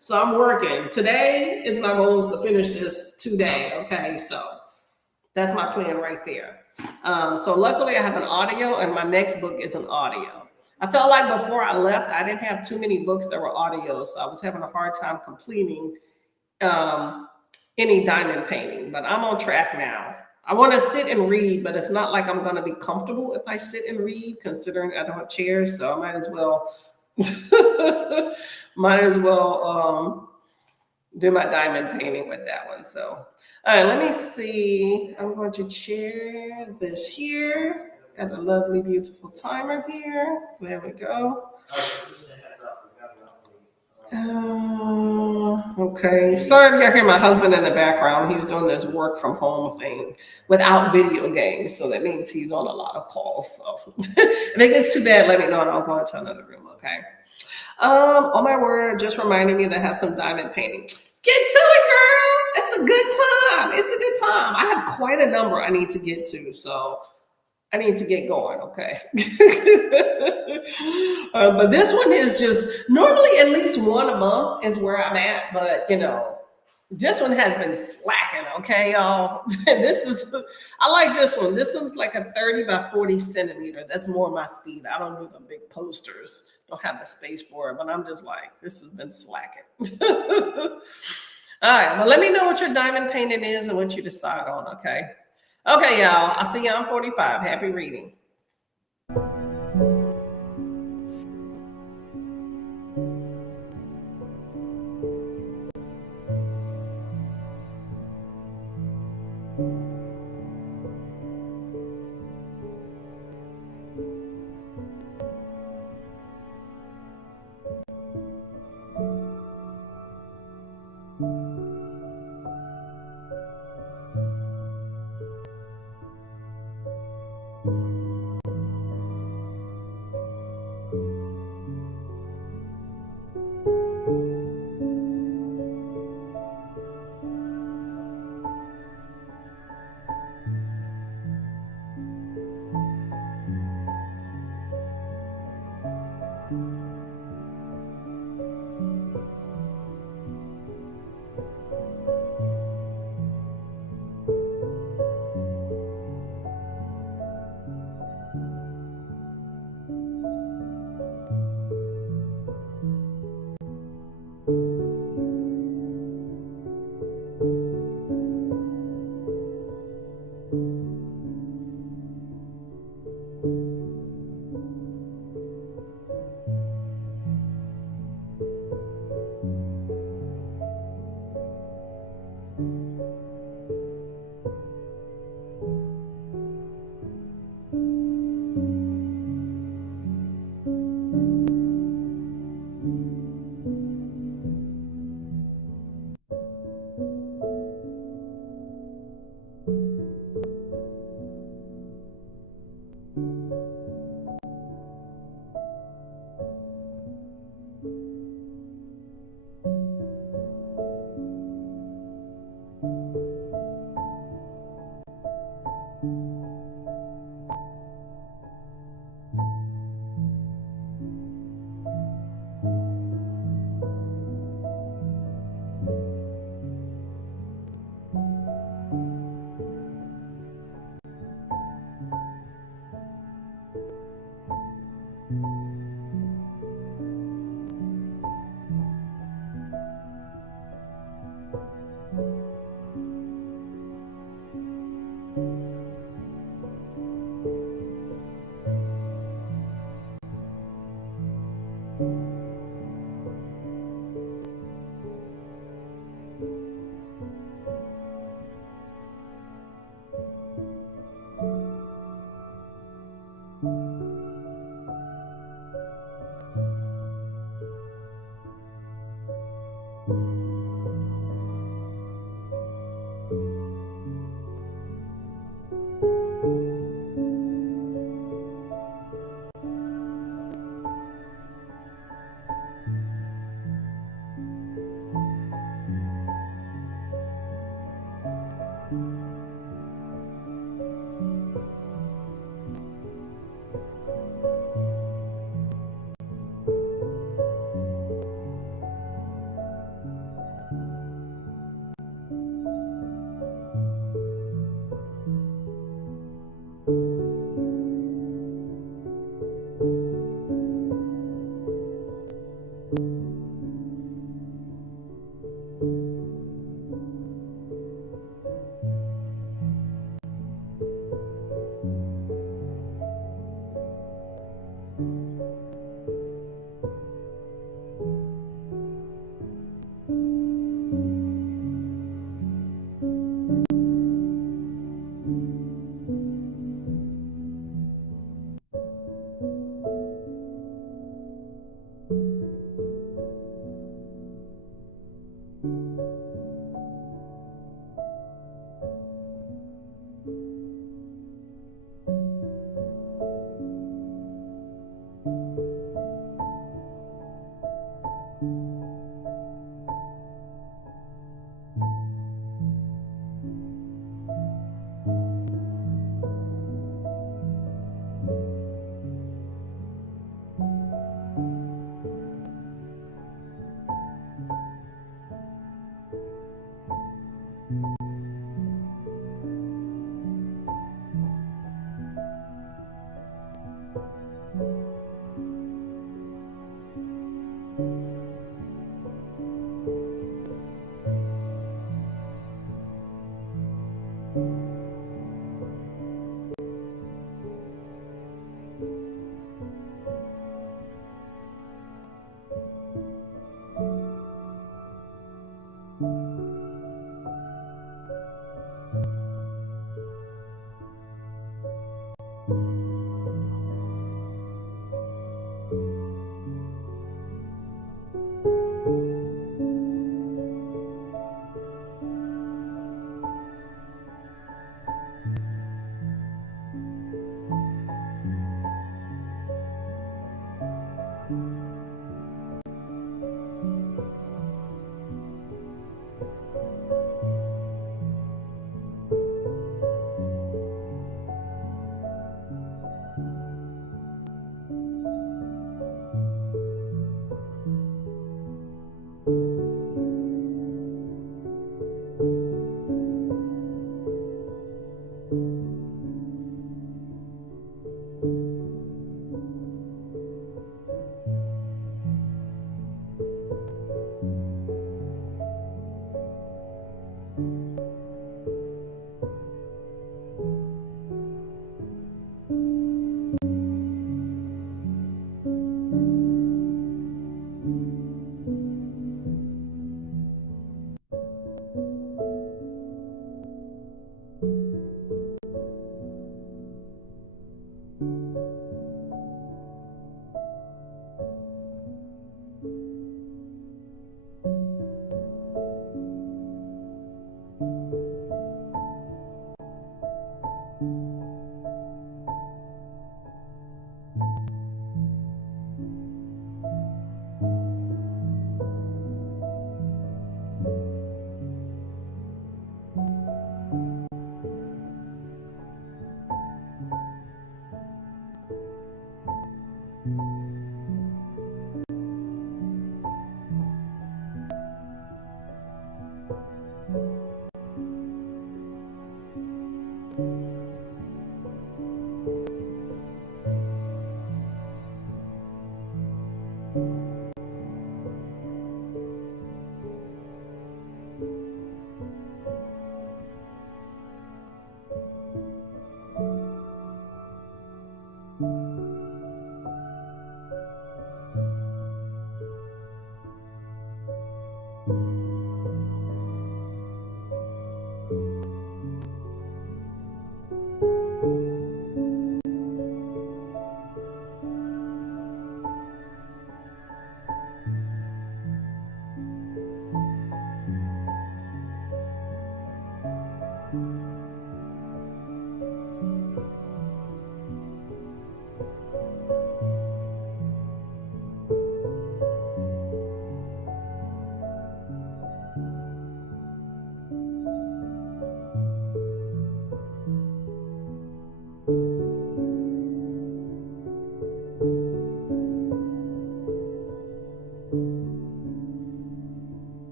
So I'm working. Today is my goal is to finish this today. Okay, so that's my plan right there. So luckily I have an audio and my next book is an audio. I felt like before I left, I didn't have too many books that were audio. So I was having a hard time completing any diamond painting, but I'm on track now. I want to sit and read, but it's not like I'm going to be comfortable if I sit and read, considering I don't have chairs. So I might as well, do my diamond painting with that one. So, all right, let me see. I'm going to share this here. Got a lovely, beautiful timer here. There we go. Okay. Sorry if you hear my husband in the background. He's doing this work from home thing without video games. So that means he's on a lot of calls. So if it gets too bad, let me know and I'll go into another room. Okay. Oh my word, just reminded me that I have some diamond painting. Get to it, girl. It's a good time. It's a good time. I have quite a number I need to get to. So I need to get going, okay? But this one is just normally at least one a month is where I'm at, but this one has been slacking, okay, y'all? I like this one. This one's like a 30 by 40 centimeter. That's more my speed. I don't do the big posters. Don't have the space for it, but I'm just like, this has been slacking. All right, well, let me know what your diamond painting is and what you decide on, okay? Okay, y'all. I'll see you on 45. Happy reading.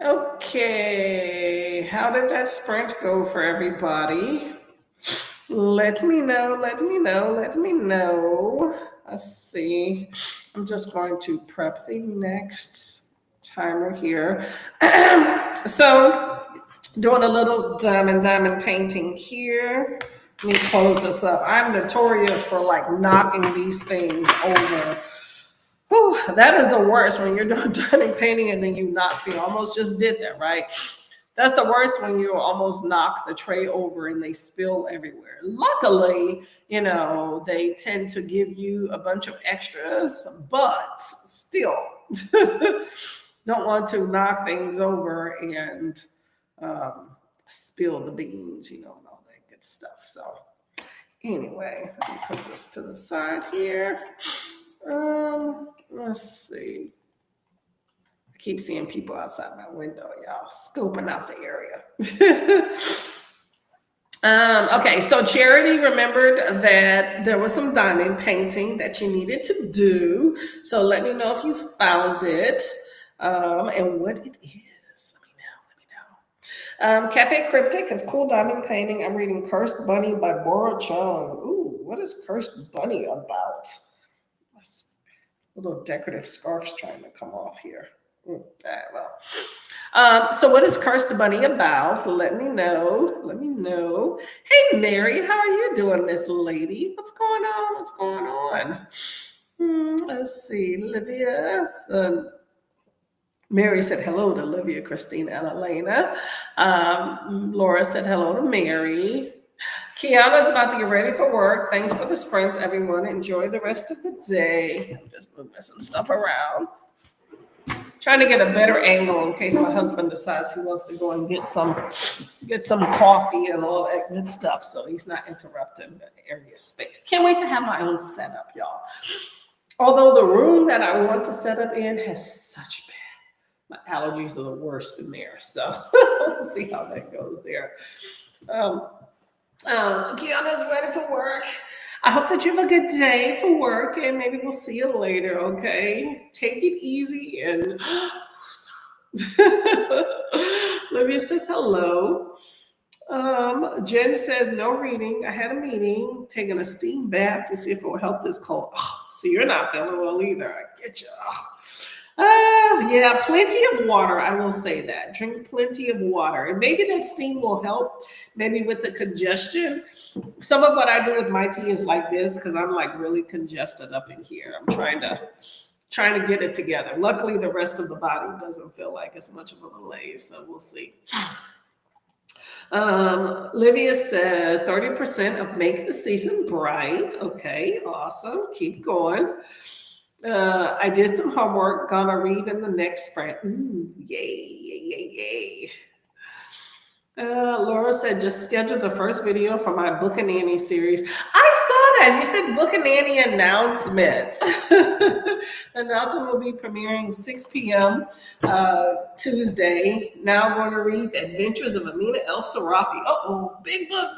Okay, how did that sprint go for everybody? Let me know, let me know, let me know. Let's see. I'm just going to prep the next timer here. So, doing a little diamond painting here. Let me close this up. I'm notorious for like knocking these things over. Whew, that is the worst when you're done painting and then you knock. See, you almost just did that, right? That's the worst when you almost knock the tray over and they spill everywhere. Luckily, they tend to give you a bunch of extras, but still don't want to knock things over and spill the beans, and all that good stuff. So anyway, let me put this to the side here. Let's see. I keep seeing people outside my window, y'all, scoping out the area. Okay, so Charity remembered that there was some diamond painting that you needed to do. So let me know if you found it and what it is. Let me know. Cafe Cryptic has cool diamond painting. I'm reading Cursed Bunny by Bora Chung. Ooh, what is Cursed Bunny about? Little decorative scarf's trying to come off here. So what is Cursed Bunny about? Let me know. Hey, Mary, how are you doing, Miss Lady? What's going on? Let's see. Olivia. Mary said hello to Olivia, Christina, and Elena. Laura said hello to Mary. Kiana's about to get ready for work. Thanks for the sprints, everyone. Enjoy the rest of the day. I'm just moving some stuff around. Trying to get a better angle in case my husband decides he wants to go and get some coffee and all that good stuff, so he's not interrupting the area space. Can't wait to have my own setup, y'all. Although the room that I want to set up in has such bad, my allergies are the worst in there, so we'll see how that goes there. Kiana's ready for work. I hope that you have a good day for work, and maybe we'll see you later, okay? Take it easy and Olivia says hello. Jen says no reading. I had a meeting, taking a steam bath to see if it will help this cold. Oh, so you're not feeling well either. I get you. Yeah, plenty of water. I will say that. Drink plenty of water. And maybe that steam will help, maybe with the congestion. Some of what I do with my tea is like this because I'm like really congested up in here. I'm trying to get it together. Luckily, the rest of the body doesn't feel like as much of a malaise, so we'll see. Livia says 30% of Make the Season Bright. Okay, awesome. Keep going. I did some homework, gonna read in the next sprint. Ooh, yay. Laura said, just schedule the first video for my Book a Nanny series. I saw that. You said Book a Nanny announcement. The announcement will be premiering 6 p.m. Tuesday. Now I'm going to read The Adventures of Amina El Sarafi. Big book.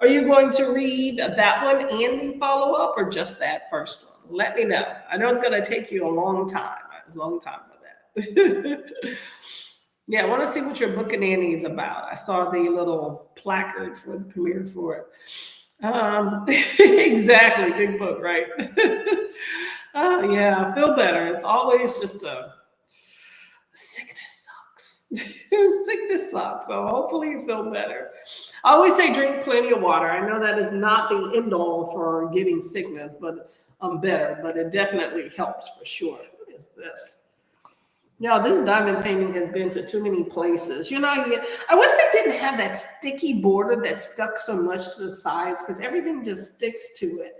Are you going to read that one and the follow-up or just that first one? Let me know. I know it's going to take you a long time for that. Yeah, I want to see what your Book of Nanny is about. I saw the little placard for the premiere for it. Exactly, big book, right? Yeah, feel better. It's always just sickness sucks. Sickness sucks. So hopefully you feel better. I always say drink plenty of water. I know that is not the end all for getting sickness, but better. But it definitely helps for sure. What is this? Yeah, this diamond painting has been to too many places. I wish they didn't have that sticky border that stuck so much to the sides because everything just sticks to it.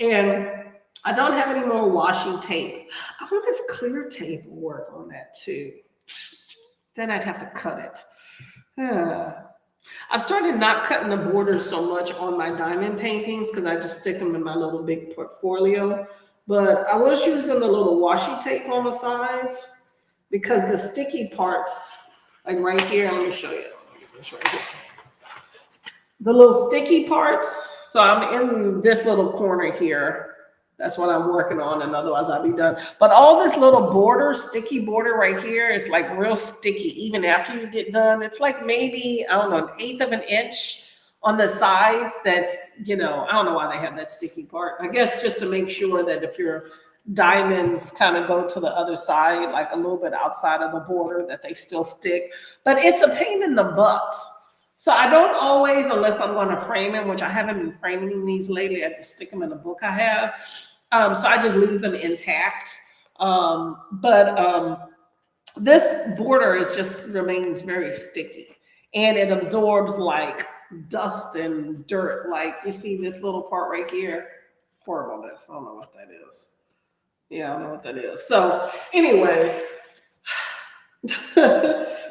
And I don't have any more washi tape. I wonder if clear tape will work on that too. Then I'd have to cut it. I've started not cutting the borders so much on my diamond paintings because I just stick them in my little big portfolio. But I was using the little washi tape on the sides. Because the sticky parts, like right here, let me show you. This right here. The little sticky parts, so I'm in this little corner here. That's what I'm working on, and otherwise I'll be done. But all this little border, sticky border right here is like real sticky, even after you get done. It's like maybe, I don't know, 1/8 of an inch on the sides. That's, I don't know why they have that sticky part. I guess just to make sure that if your diamonds kind of go to the other side, like a little bit outside of the border, that they still stick. But it's a pain in the butt. So I don't always, unless I'm going to frame them, which I haven't been framing these lately, I just stick them in the book I have. So I just leave them intact. But this border is just remains very sticky, and it absorbs like dust and dirt. Like you see this little part right here, horribleness. I don't know what that is. Yeah, I don't know what that is. So anyway,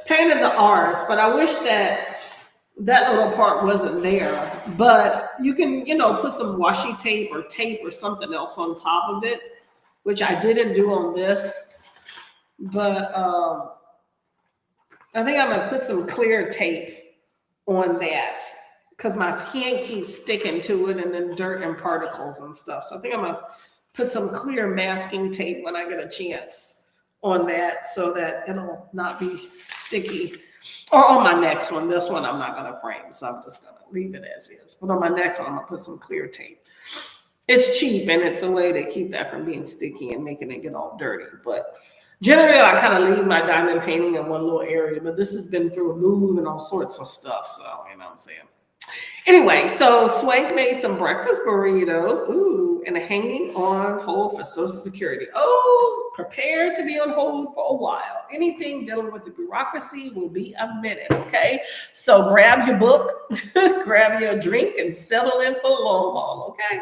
pain in the arse. But I wish that little part wasn't there. But you can, put some washi tape or something else on top of it, which I didn't do on this. But I think I'm gonna put some clear tape on that because my hand keeps sticking to it, and then dirt and particles and stuff. So I think I'm gonna put some clear masking tape when I get a chance on that, so that it'll not be sticky. Or on my next one. This one I'm not gonna frame, so I'm just gonna leave it as is. But on my next one, I'm gonna put some clear tape. It's cheap, and it's a way to keep that from being sticky and making it get all dirty. But generally, I kind of leave my diamond painting in one little area, but this has been through a move and all sorts of stuff. So, you know what I'm saying? Anyway, so Swank made some breakfast burritos. Ooh, and a hanging on hold for Social Security. Oh, prepared to be on hold for a while. Anything dealing with the bureaucracy will be a minute, okay? So grab your book, grab your drink, and settle in for the long haul, okay?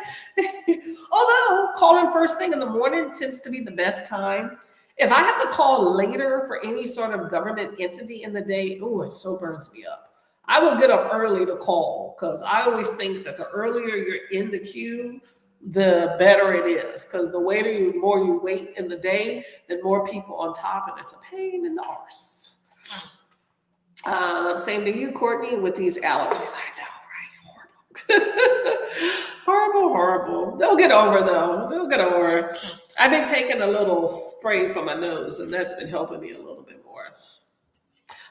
Although calling first thing in the morning tends to be the best time. If I have to call later for any sort of government entity in the day, oh, it so burns me up. I will get up early to call because I always think that the earlier you're in the queue, the better it is. Because the more you wait in the day, the more people on top, and it's a pain in the arse. Same to you, Courtney, with these allergies. I know, right? Horrible. horrible. They'll get over though. They'll get over. I've been taking a little spray for my nose, and that's been helping me a little bit more.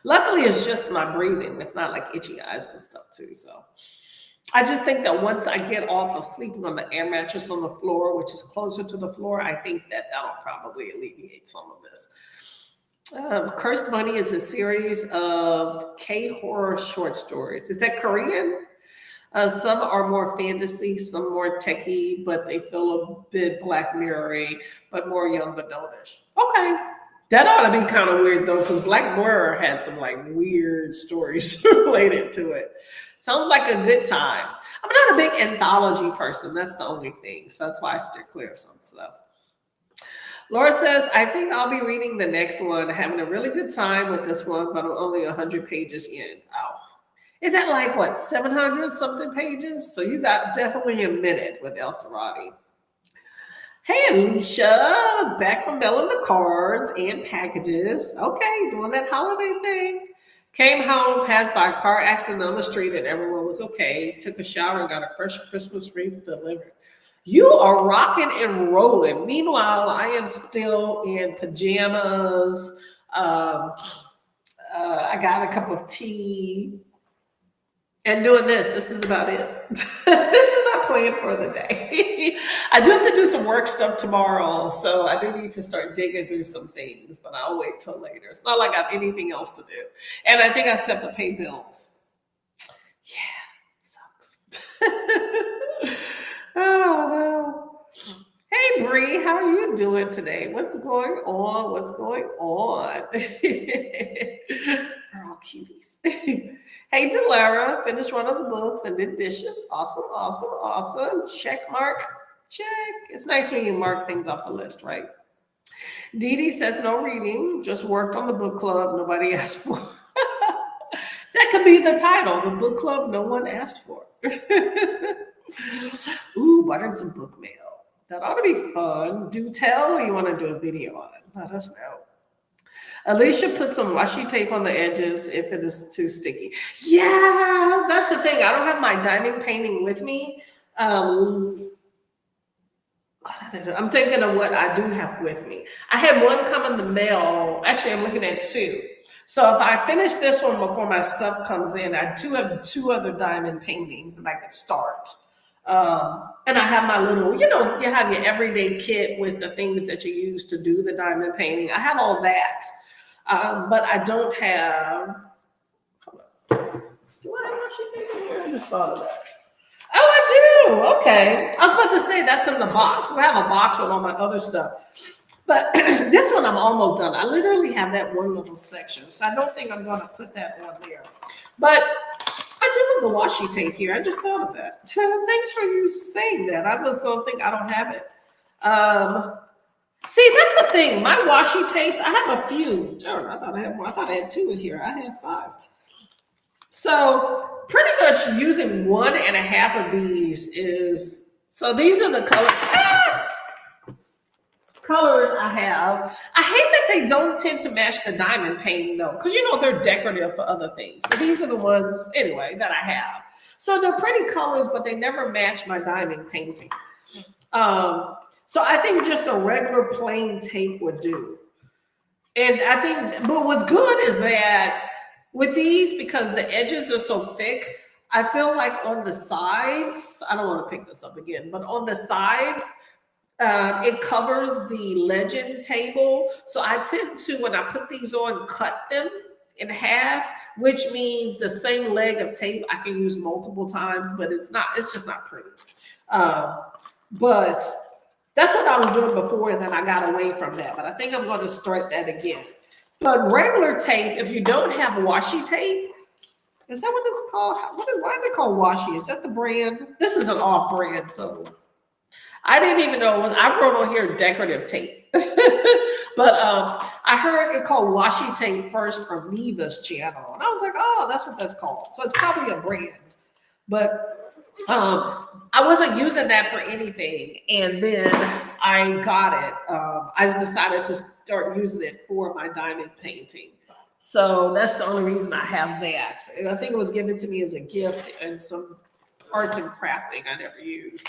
Luckily, it's just my breathing. It's not like itchy eyes and stuff too. So I just think that once I get off of sleeping on the air mattress on the floor, which is closer to the floor, I think that'll probably alleviate some of this. Cursed Money is a series of K-horror short stories. Is that Korean? Some are more fantasy, some more techie, but they feel a bit Black Mirror-y, but more young adultish. Okay. That ought to be kind of weird though, because Black Mirror had some like weird stories related to it. Sounds like a good time. I'm not a big anthology person. That's the only thing. So that's why I steer clear of some stuff. Laura says, I think I'll be reading the next one, having a really good time with this one, but I'm only 100 pages in. Oh, isn't that like what, 700 something pages? So you got definitely a minute with El Sarati. Hey, Alicia, back from mailing the cards and packages. Okay, doing that holiday thing. Came home, passed by a car accident on the street, and everyone was okay. Took a shower and got a fresh Christmas wreath delivered. You are rocking and rolling. Meanwhile, I am still in pajamas. I got a cup of tea and doing this. This is about it. This is my plan for the day. I do have to do some work stuff tomorrow, so I do need to start digging through some things, but I'll wait till later. It's not like I have anything else to do. And I think I still have to pay bills. Yeah, sucks. Oh, no. Hey, Bree, how are you doing today? What's going on? What's going on? We're all cuties. Hey, Delara, finished one of the books and did dishes. Awesome. Check mark. Check. It's nice when you mark things off the list, right? Dee Dee says no reading, just worked on the book club nobody asked for. That could be the title, the book club no one asked for. Ooh, buttered some book mail. That ought to be fun. Do tell you want to do a video on it. Let us know. Alicia put some washi tape on the edges if it is too sticky. Yeah, that's the thing. I don't have my diamond painting with me. I'm thinking of what I do have with me. I had one come in the mail. Actually, I'm looking at two. So if I finish this one before my stuff comes in, I do have two other diamond paintings that I could start. And I have my little, you have your everyday kit with the things that you use to do the diamond painting. I have all that. But I don't have, hold on. Do I have washi tape in here? I just thought of that. Oh, I do. Okay. I was about to say that's in the box. I have a box with all my other stuff. But this one I'm almost done. I literally have that one little section. So I don't think I'm going to put that on there. But I do have the washi tape here. I just thought of that. Thanks for you saying that. I was going to think I don't have it. See, that's the thing. My washi tapes, I have a few. Darn, I thought I had more. I thought I had 2 in here. I have 5. So pretty much using 1.5 of these is, so these are the colors I have. I hate that they don't tend to match the diamond painting though, because they're decorative for other things. So these are the ones anyway that I have. So they're pretty colors, but they never match my diamond painting. So I think just a regular plain tape would do. And I think, but what's good is that with these, because the edges are so thick, I feel like on the sides, I don't want to pick this up again, but on the sides, it covers the legend table. So I tend to, when I put these on, cut them in half, which means the same leg of tape I can use multiple times, but it's just not pretty. But that's what I was doing before, and then I got away from that. But I think I'm going to start that again. But regular tape, if you don't have washi tape, is that what it's called? Why is it called washi? Is that the brand? This is an off brand, so I didn't even know it was. I wrote on here decorative tape. But I heard it called washi tape first from Neva's channel. And I was like, oh, that's what that's called. So it's probably a brand. But I wasn't using that for anything. And then I got it. I decided to start using it for my diamond painting. So that's the only reason I have that. And I think it was given to me as a gift and some arts and crafting I never used.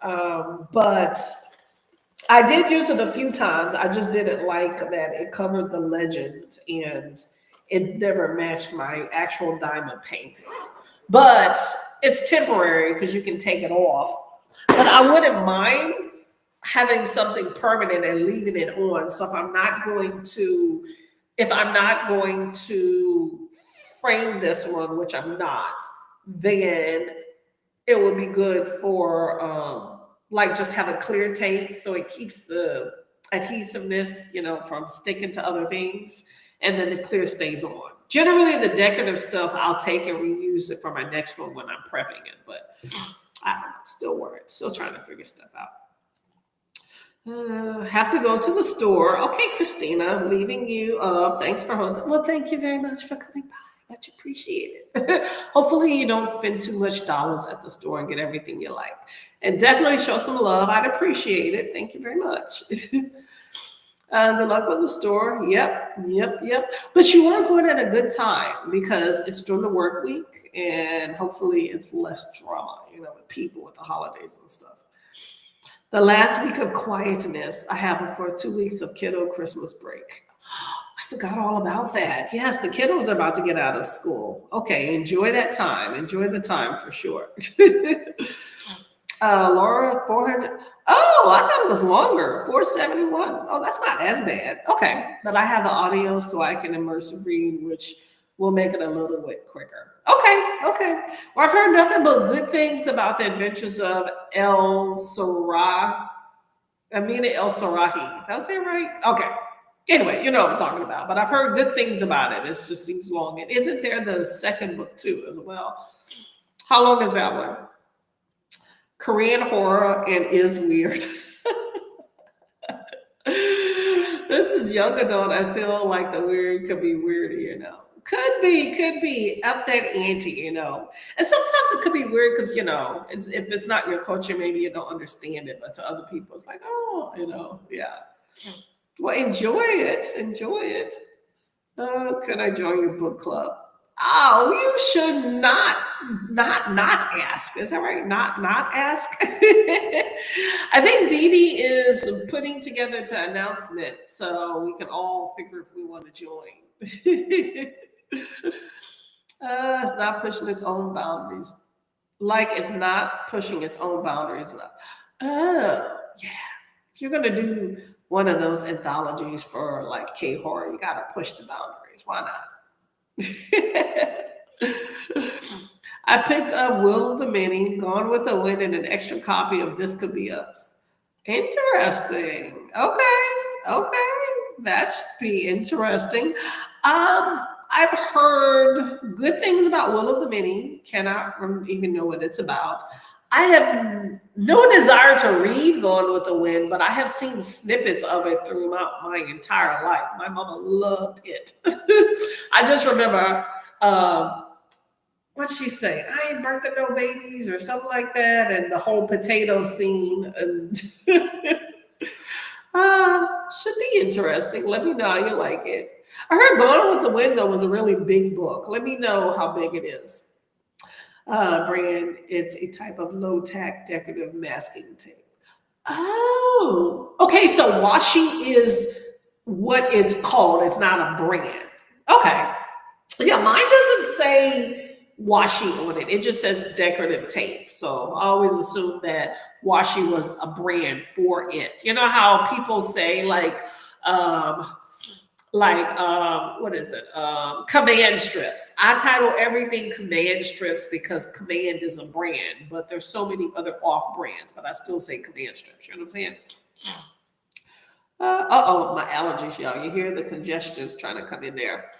But I did use it a few times. I just didn't like that it covered the legend and it never matched my actual diamond painting. But it's temporary because you can take it off. But I wouldn't mind having something permanent and leaving it on. So if I'm not going to frame this one, which I'm not, then it would be good for like just have a clear tape so it keeps the adhesiveness, from sticking to other things, and then the clear stays on. Generally, the decorative stuff, I'll take and reuse it for my next one when I'm prepping it, but I don't know, still worried, still trying to figure stuff out. Have to go to the store. Okay, Christina, leaving you up. Thanks for hosting. Well, thank you very much for coming by. Much appreciated. Hopefully you don't spend too much dollars at the store and get everything you like. And definitely show some love. I'd appreciate it. Thank you very much. Good luck with the store. Yep. But you are going at a good time because it's during the work week and hopefully it's less drama, with people with the holidays and stuff. The last week of quietness I have for 2 weeks of kiddo Christmas break. I forgot all about that. Yes, the kiddos are about to get out of school. Okay, enjoy that time. Enjoy the time for sure. Laura, 400. Oh, I thought it was longer. 471. Oh, that's not as bad. Okay, but I have the audio so I can immersive read, which will make it a little bit quicker. Okay. Well, I've heard nothing but good things about the adventures of El Sarahi. El Sarahi. Did I say it right? Okay. Anyway, you know what I'm talking about. But I've heard good things about it. It just seems long. And isn't there the second book too as well? How long is that one? Korean horror and is weird. This is young adult. I feel like the weird could be weirder, Could be up that ante, And sometimes it could be weird because, if it's not your culture, maybe you don't understand it. But to other people, it's like, oh, yeah. Well, enjoy it. Can I join your book club? Oh, you should not ask. Is that right? Not ask. I think Dee Dee is putting together an announcement so we can all figure if we want to join. It's not pushing its own boundaries. Like it's not pushing its own boundaries. Oh, yeah. If you're gonna do one of those anthologies for like K-horror, you gotta push the boundaries. Why not? I picked up Will of the Many, Gone with the Wind, and an extra copy of This Could Be Us. Interesting. Okay. Okay. That should be interesting. I've heard good things about Will of the Many. Cannot even know what it's about. I have no desire to read Gone with the Wind, but I have seen snippets of it throughout my entire life. My mama loved it. I just remember, what'd she say? I ain't birthing no babies or something like that, and the whole potato scene. And should be interesting. Let me know how you like it. I heard Gone with the Wind though was a really big book. Let me know how big it is. Brand, it's a type of low tack decorative masking tape. Oh, okay. So washi is what it's called. It's not a brand. Okay. Yeah, mine doesn't say washi on it. It just says decorative tape. So I always assumed that washi was a brand for it. You know how people say um, what is it? Command strips. I title everything command strips because command is a brand, but there's so many other off brands, but I still say command strips. You know what I'm saying? Oh, my allergies, y'all. You hear the congestion's trying to come in there.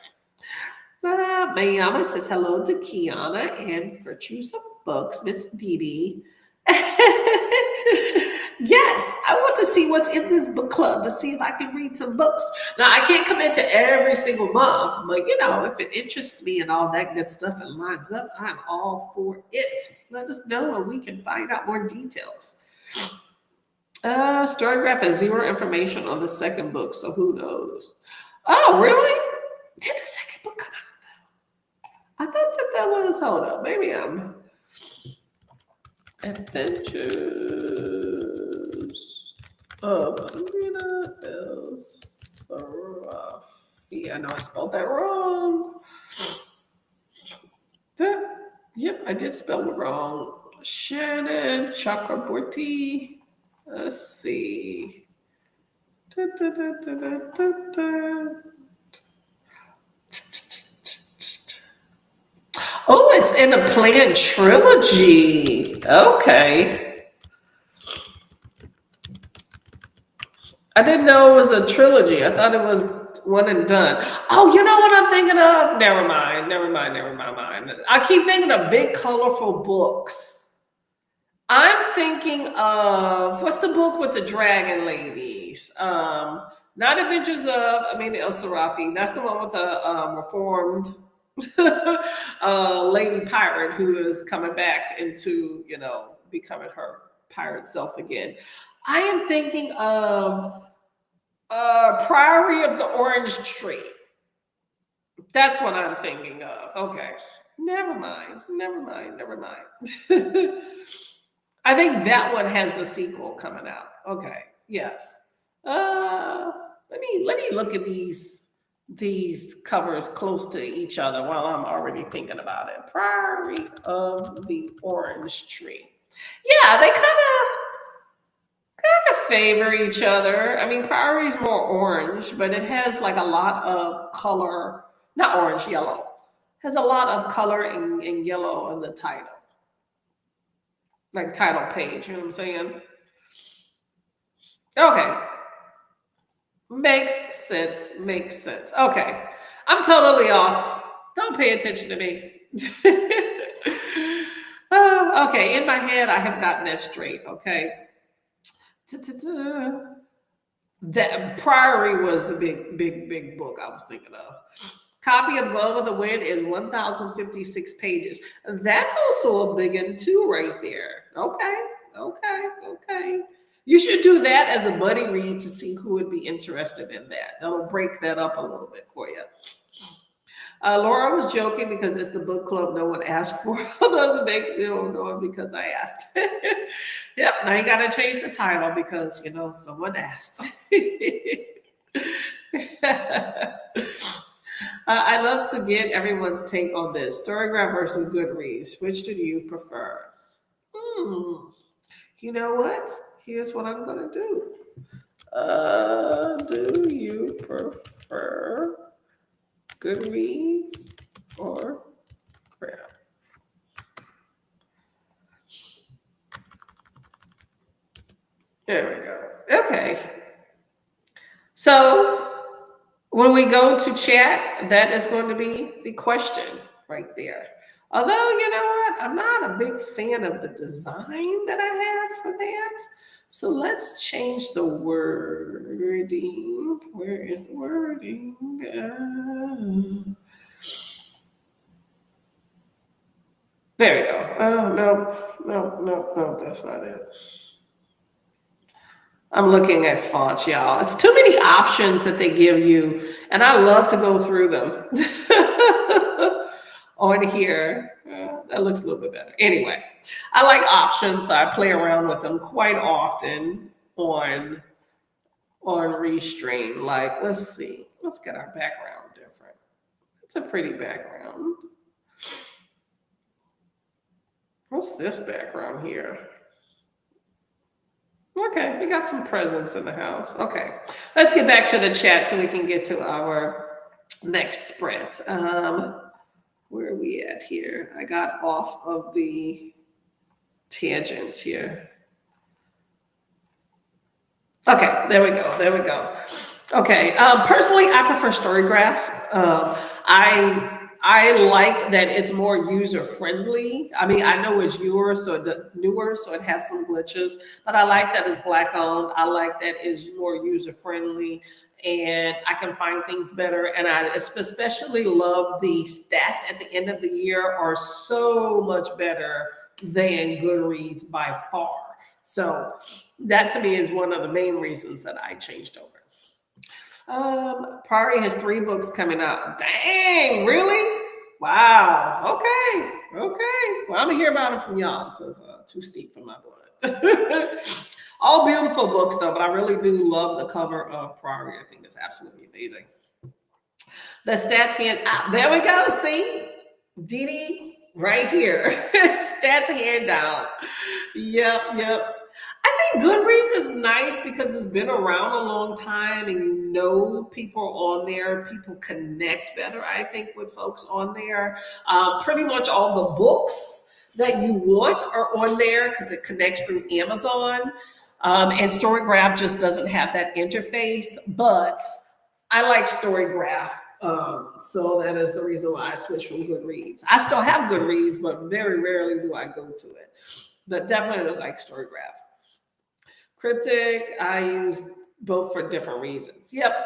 Mayama says hello to Kiana and Virtues of Books, Miss Dee Dee. Yes, I want to see what's in this book club to see if I can read some books. Now, I can't commit to every single month, but if it interests me and all that good stuff and lines up, I'm all for it. Let us know and we can find out more details. Storygraph has zero information on the second book, so who knows? Oh, really? Did the second book come out? I thought that was, hold up, maybe I'm Adventures of Rita El Sarafi. I know I spelled that wrong. Yep, I did spell it wrong. Shannon Chakraborty. Let's see. Da, da, da, da, da, da, da. Oh, it's in a planned trilogy. Okay. I didn't know it was a trilogy. I thought it was one and done. Oh, you know what I'm thinking of? Never mind. I keep thinking of big, colorful books. I'm thinking of, what's the book with the dragon ladies? Not Adventures of Amina El Sarafi. That's the one with the reformed lady pirate who is coming back into, becoming her pirate self again. I am thinking of Priory of the Orange Tree. That's what I'm thinking of. Okay. Never mind. I think that one has the sequel coming out. Okay. Yes. Let me look at these covers close to each other while I'm already thinking about it. Priory of the Orange Tree. Yeah, they kind of favor each other. I mean, Priory's more orange, but it has like a lot of color, not orange, yellow. Has a lot of color and yellow in the title. Like title page, you know what I'm saying? Okay. Makes sense. Okay. I'm totally off. Don't pay attention to me. Okay. In my head, I have gotten that straight. Okay. That Priory was the big book I was thinking of. Copy of Gone with the Wind is 1,056 pages. That's also a big one too, right there. Okay. You should do that as a buddy read to see who would be interested in that. That'll break that up a little bit for you. Laura was joking because it's the book club no one asked for. Doesn't make me know because I asked. Yep, now you got to change the title because someone asked. I love to get everyone's take on this. Storygraph versus Goodreads. Which do you prefer? You know what? Here's what I'm going to do. Do you prefer Goodreads or Graph? When we go to chat, that is going to be the question right there. Although, you know what? I'm not a big fan of the design that I have for that. So let's change the wording. Where is the wording? There we go. Oh, no, no, no, no, that's not it. I'm looking at fonts, y'all. It's too many options that they give you, and I love to go through them on here. That looks a little bit better. Anyway, I like options, so I play around with them quite often on Restream. Like, let's see, let's get our background different. It's a pretty background. What's this background here? Okay, we got some presents in the house. Okay, let's get back to the chat so we can get to our next sprint. Where are we at here? I got off of the tangents here. Okay, there we go. There we go. Okay, personally, I prefer StoryGraph. I like that it's more user friendly. I mean, I know it's newer, so it has some glitches, but I like that it's Black owned. I like that it's more user friendly, and I can find things better. And I especially love the stats at the end of the year are so much better than Goodreads by far. So that to me is one of the main reasons that I changed over. Prairie has 3 books coming out. Dang, really? Wow. Okay. Okay. Well, I'm gonna hear about it from y'all because too steep for my blood. All beautiful books though, but I really do love the cover of Prairie. I think it's absolutely amazing. The stats hand there we go. See, Dee Dee right here. Stats handout. Yep, yep. I think Goodreads is nice because it's been around a long time and you know people on there. People connect better, I think, with folks on there. Pretty much all the books that you want are on there because it connects through Amazon. And StoryGraph just doesn't have that interface, but I like StoryGraph. So that is the reason why I switched from Goodreads. I still have Goodreads, but very rarely do I go to it. But definitely like StoryGraph. Cryptic, I use both for different reasons. Yep.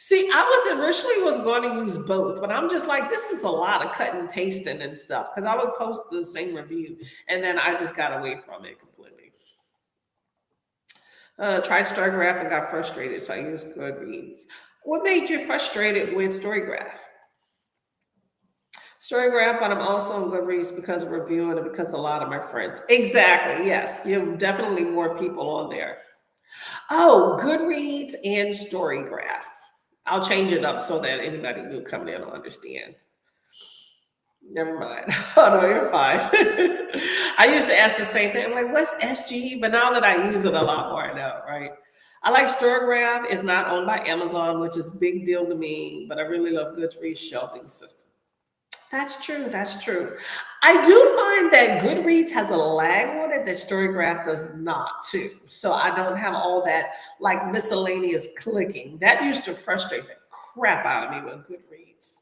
See, I was originally going to use both, but I'm just like, this is a lot of cutting and pasting and stuff because I would post the same review and then I just got away from it completely. Tried StoryGraph and got frustrated, so I used Goodreads. What made you frustrated with StoryGraph? StoryGraph, but I'm also on Goodreads because of reviewing and because a lot of my friends. Exactly. Yes, you have definitely more people on there. Oh, Goodreads and StoryGraph. I'll change it up so that anybody new coming in will understand. Never mind. Oh no, you're fine. I used to ask the same thing. I'm like, what's SG? But now that I use it a lot more, I know, right? I like StoryGraph. It's not owned by Amazon, which is a big deal to me, but I really love Goodreads shelving system. That's true. That's true. I do find that Goodreads has a lag on it that StoryGraph does not too. So I don't have all that like miscellaneous clicking. That used to frustrate the crap out of me with Goodreads.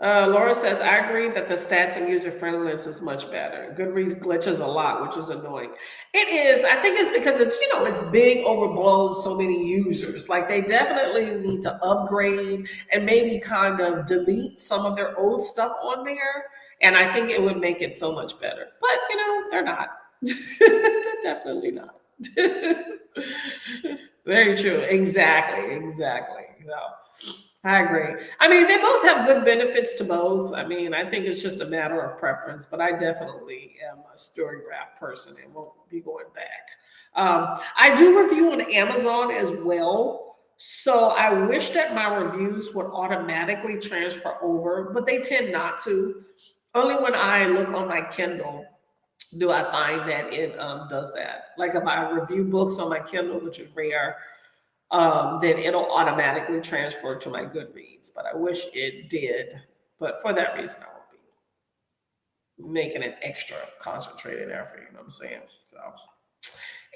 Laura says, I agree that the stats and user friendliness is much better. Goodreads glitches a lot, which is annoying. It is. I think it's because it's, it's big, overblown, so many users. Like they definitely need to upgrade and maybe kind of delete some of their old stuff on there. And I think it would make it so much better. But, they're not. They're definitely not. Very true. Exactly. Exactly. No. I agree. I mean, they both have good benefits to both. I mean, I think it's just a matter of preference, but I definitely am a StoryGraph person and won't be going back. I do review on Amazon as well. So I wish that my reviews would automatically transfer over, but they tend not to. Only when I look on my Kindle do I find that it does that. Like if I review books on my Kindle, which is rare, then it'll automatically transfer to my Goodreads. But I wish it did. But for that reason, I won't be making an extra concentrated effort. You know what I'm saying? So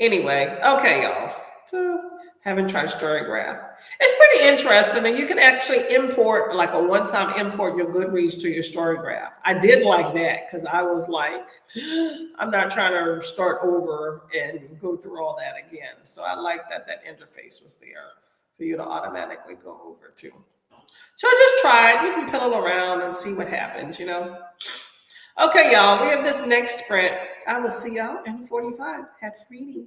anyway, okay, y'all. So Haven't tried StoryGraph. It's pretty interesting, and you can actually import like a one-time import your Goodreads to your StoryGraph. I did like that because I was like, I'm not trying to start over and go through all that again. So I like that that interface was there for you to automatically go over to. So I just tried. You can piddle around and see what happens, you know. Okay, y'all, we have this next sprint. I will see y'all in 45. Happy reading.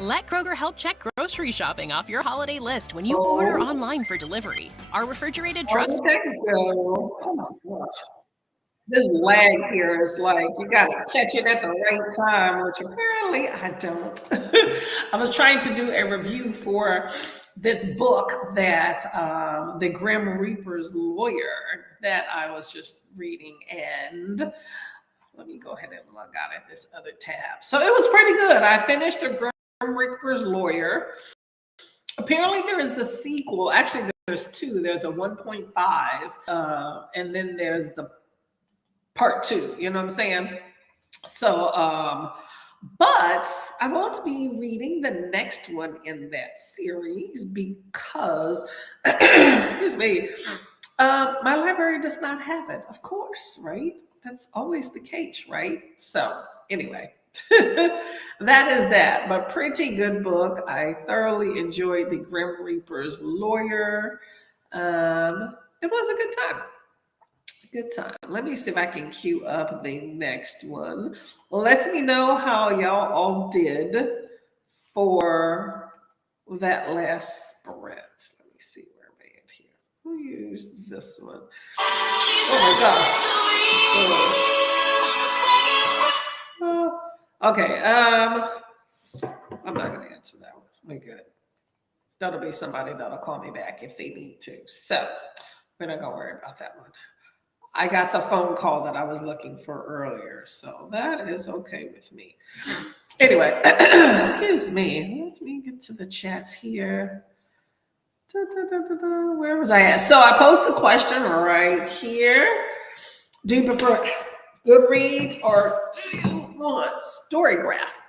Let Kroger help check grocery shopping off your holiday list when you order Oh, online for delivery. Our refrigerated where trucks. did that go? Oh my gosh. This lag here is like you gotta catch it at the right time, which apparently I don't. I was trying to do a review for this book that the Grim Reaper's Lawyer that I was just reading, and let me go ahead and log out at this other tab. So it was pretty good. I finished the Grim Reaper's Lawyer. Apparently there is a sequel. Actually, there's two. There's a 1.5, and then there's the part two. You know what I'm saying? So, but I want to be reading the next one in that series because, excuse me, my library does not have it, of course, right? That's always the case, right? So, anyway, that is that. But pretty good book. I thoroughly enjoyed The Grim Reaper's Lawyer. It was a good time. Good time. Let me see if I can queue up the next one. Let me know how y'all all did for that last sprint. Let me see where am I at here. Who used this one? Oh my gosh. Okay. I'm not gonna answer that one. We're good. That'll be somebody that'll call me back if they need to. So we're not gonna worry about that one. I got the phone call that I was looking for earlier, so that is okay with me. Anyway, excuse me. Let me get to the chats here. Where was I at? So I posed the question right here. Do you prefer Goodreads or do you want Storygraph?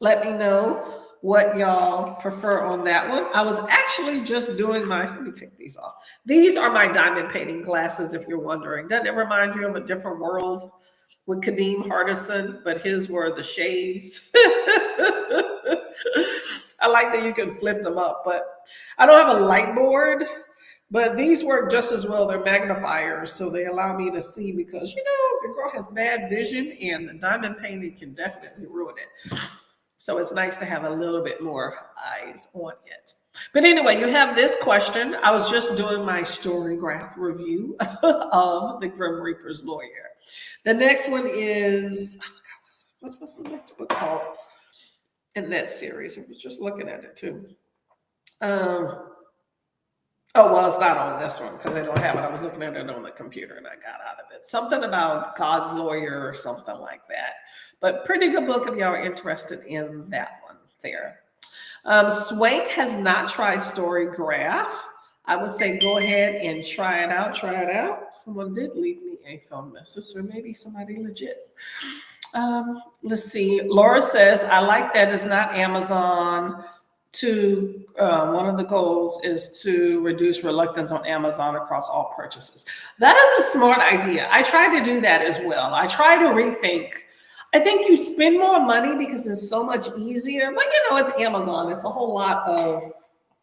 Let me know what y'all prefer on that one. I was actually just doing let me take these off. These are my diamond painting glasses, if you're wondering. Doesn't it remind you of a different world with Kadeem Hardison, but his were the shades. I like that you can flip them up, but I don't have a light board, but these work just as well. They're magnifiers, so they allow me to see because, the girl has bad vision and the diamond painting can definitely ruin it. So it's nice to have a little bit more eyes on it. But anyway, you have this question. I was just doing my Storygraph review of The Grim Reaper's Lawyer. The next one is, I forgot what's the next book called in that series? I was just looking at it too. It's not on this one because I don't have it. I was looking at it on the computer and I got out of it. Something about God's Lawyer or something like that. But pretty good book if y'all are interested in that one there. Swank has not tried Storygraph. I would say go ahead and try it out. Someone did leave me a phone message, so maybe somebody legit. Let's see. Laura says, I like that it's not Amazon. One of the goals is to reduce reluctance on Amazon across all purchases. That is a smart idea. I try to do that as well. I try to rethink. I think you spend more money because it's so much easier, but it's Amazon. It's a whole lot of,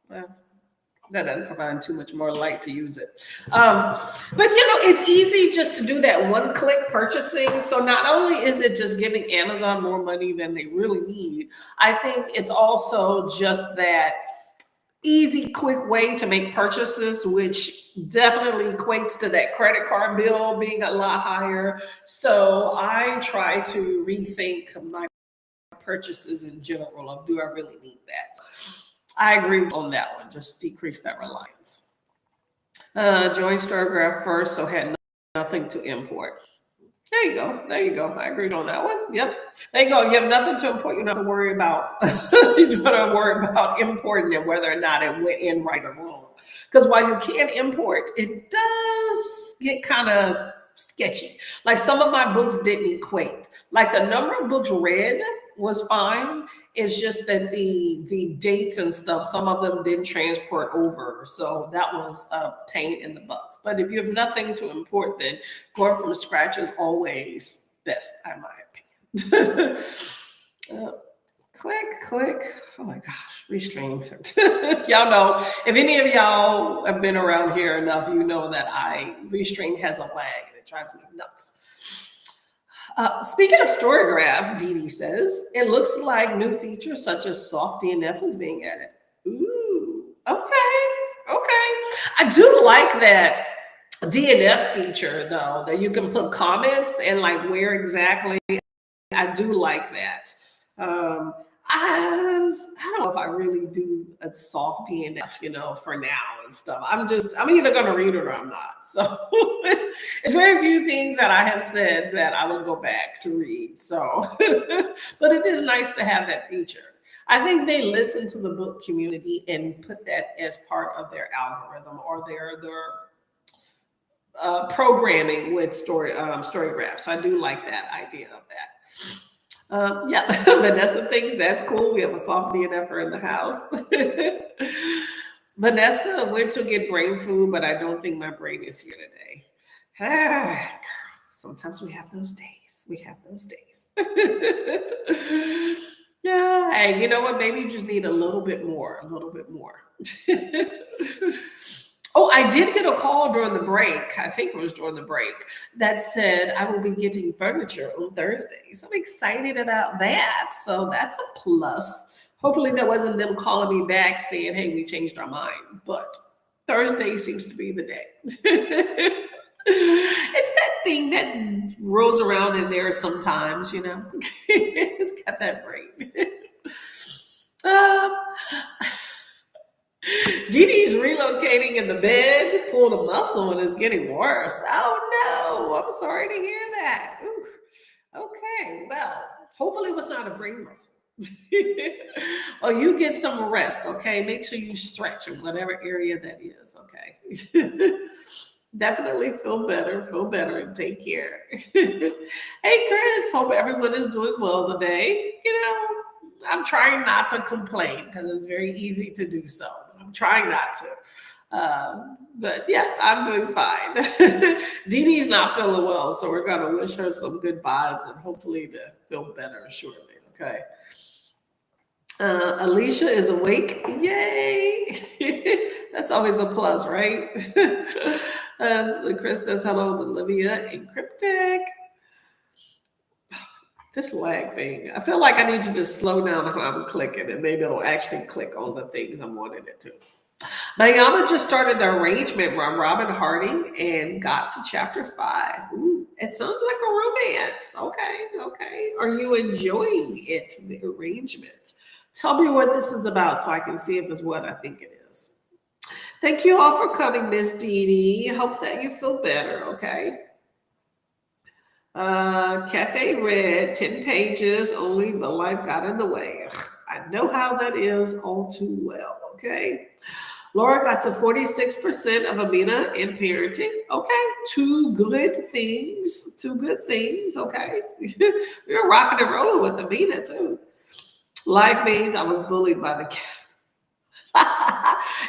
that doesn't provide too much more light to use it. But it's easy just to do that one-click purchasing. So not only is it just giving Amazon more money than they really need, I think it's also just that easy, quick way to make purchases, which definitely equates to that credit card bill being a lot higher. So I try to rethink my purchases in general of, do I really need that? I agree on that one. Just decrease that reliance. Joined Storygraph first, so had nothing to import. There you go. I agreed on that one. Yep. There you go. You have nothing to import. You don't have to worry about. You don't have to worry about importing it, whether or not it went in right or wrong. Because while you can import, it does get kind of sketchy. Like some of my books didn't equate. Like the number of books read was fine. It's just that the dates and stuff, some of them didn't transport over. So that was a pain in the butt. But if you have nothing to import, then going from scratch is always best, in my opinion. Click. Oh my gosh, Restream. Y'all know, if any of y'all have been around here enough, you know that Restream has a lag and it drives me nuts. Speaking of Storygraph, Dee Dee says, it looks like new features such as soft DNF is being added. Ooh, okay, okay. I do like that DNF feature though, that you can put comments and like where exactly. I do like that. Um, I don't know if I really do a soft DNF, for now and stuff. I'm either going to read it or I'm not. So it's very few things that I have said that I will go back to read. So, but it is nice to have that feature. I think they listen to the book community and put that as part of their algorithm or their programming with Storygraph. So I do like that idea of that. Yeah, Vanessa thinks that's cool. We have a soft DNFer in the house. Vanessa went to get brain food, but I don't think my brain is here today. Girl, sometimes we have those days. Yeah, hey, you know what? Maybe you just need a little bit more. Oh, I did get a call during the break. I think it was during the break that said I will be getting furniture on Thursday. So I'm excited about that. So that's a plus. Hopefully that wasn't them calling me back saying, hey, we changed our mind. But Thursday seems to be the day. It's that thing that rolls around in there sometimes, It's got that brain. Dee Dee's relocating in the bed, pulled a muscle, and is getting worse. Oh no, I'm sorry to hear that. Ooh. Okay, well, hopefully it was not a brain muscle. Well, you get some rest, okay? Make sure you stretch in whatever area that is, okay? Definitely feel better, and take care. Hey, Chris, hope everyone is doing well today. I'm trying not to complain because it's very easy to do so. I'm trying not to. But yeah, I'm doing fine. Dee Dee's not feeling well, so we're going to wish her some good vibes and hopefully to feel better shortly, okay? Alicia is awake. Yay! That's always a plus, right? Chris says hello to Olivia and Cryptic. This lag thing. I feel like I need to just slow down how I'm clicking and maybe it'll actually click on the things I'm wanting it to. Mayama just started the arrangement from Robin Harding and got to chapter 5. Ooh, it sounds like a romance. Okay. Are you enjoying it, the arrangement? Tell me what this is about so I can see if it's what I think it is. Thank you all for coming, Miss Dee Dee. Hope that you feel better, okay? Cafe read 10 pages only, but life got in the way. I know how that is all too well, okay? Laura got to 46% of Amina in parenting. Okay, two good things, okay? We're rocking and rolling with Amina too. Life means I was bullied by the cat.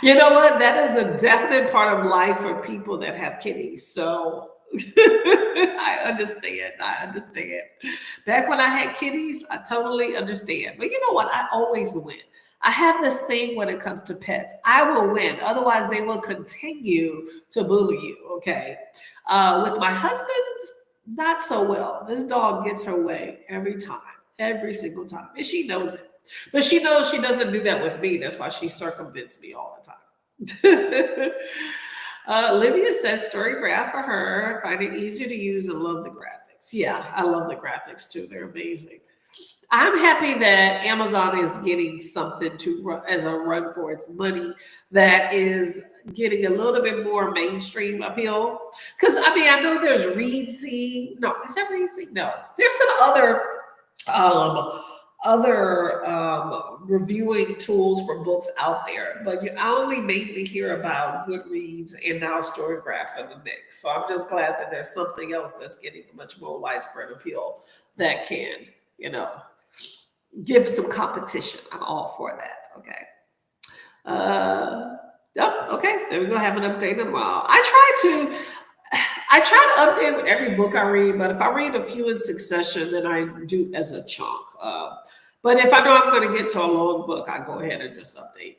You know what? That is a definite part of life for people that have kitties. So I understand. Back when I had kitties, I totally understand. But you know what? I always win. I have this thing when it comes to pets. I will win. Otherwise, they will continue to bully you, okay? With my husband, not so well. This dog gets her way every single time. And she knows it. But she knows she doesn't do that with me. That's why she circumvents me all the time. Livia says Storygraph for her. Find it easier to use and love the graphics. Yeah, I love the graphics too. They're amazing. I'm happy that Amazon is getting something as a run for its money that is getting a little bit more mainstream appeal. Because I know there's Reedsy. No, is that Reedsy? No, there's some other reviewing tools for books out there, but I only mainly hear about Goodreads and now Storygraphs in the mix. So I'm just glad that there's something else that's getting much more widespread appeal that can, give some competition. I'm all for that. Okay. Yep. Okay. There we go. Have an update tomorrow. I try to update with every book I read, but if I read a few in succession, then I do as a chunk. But if I know I'm going to get to a long book, I go ahead and just update.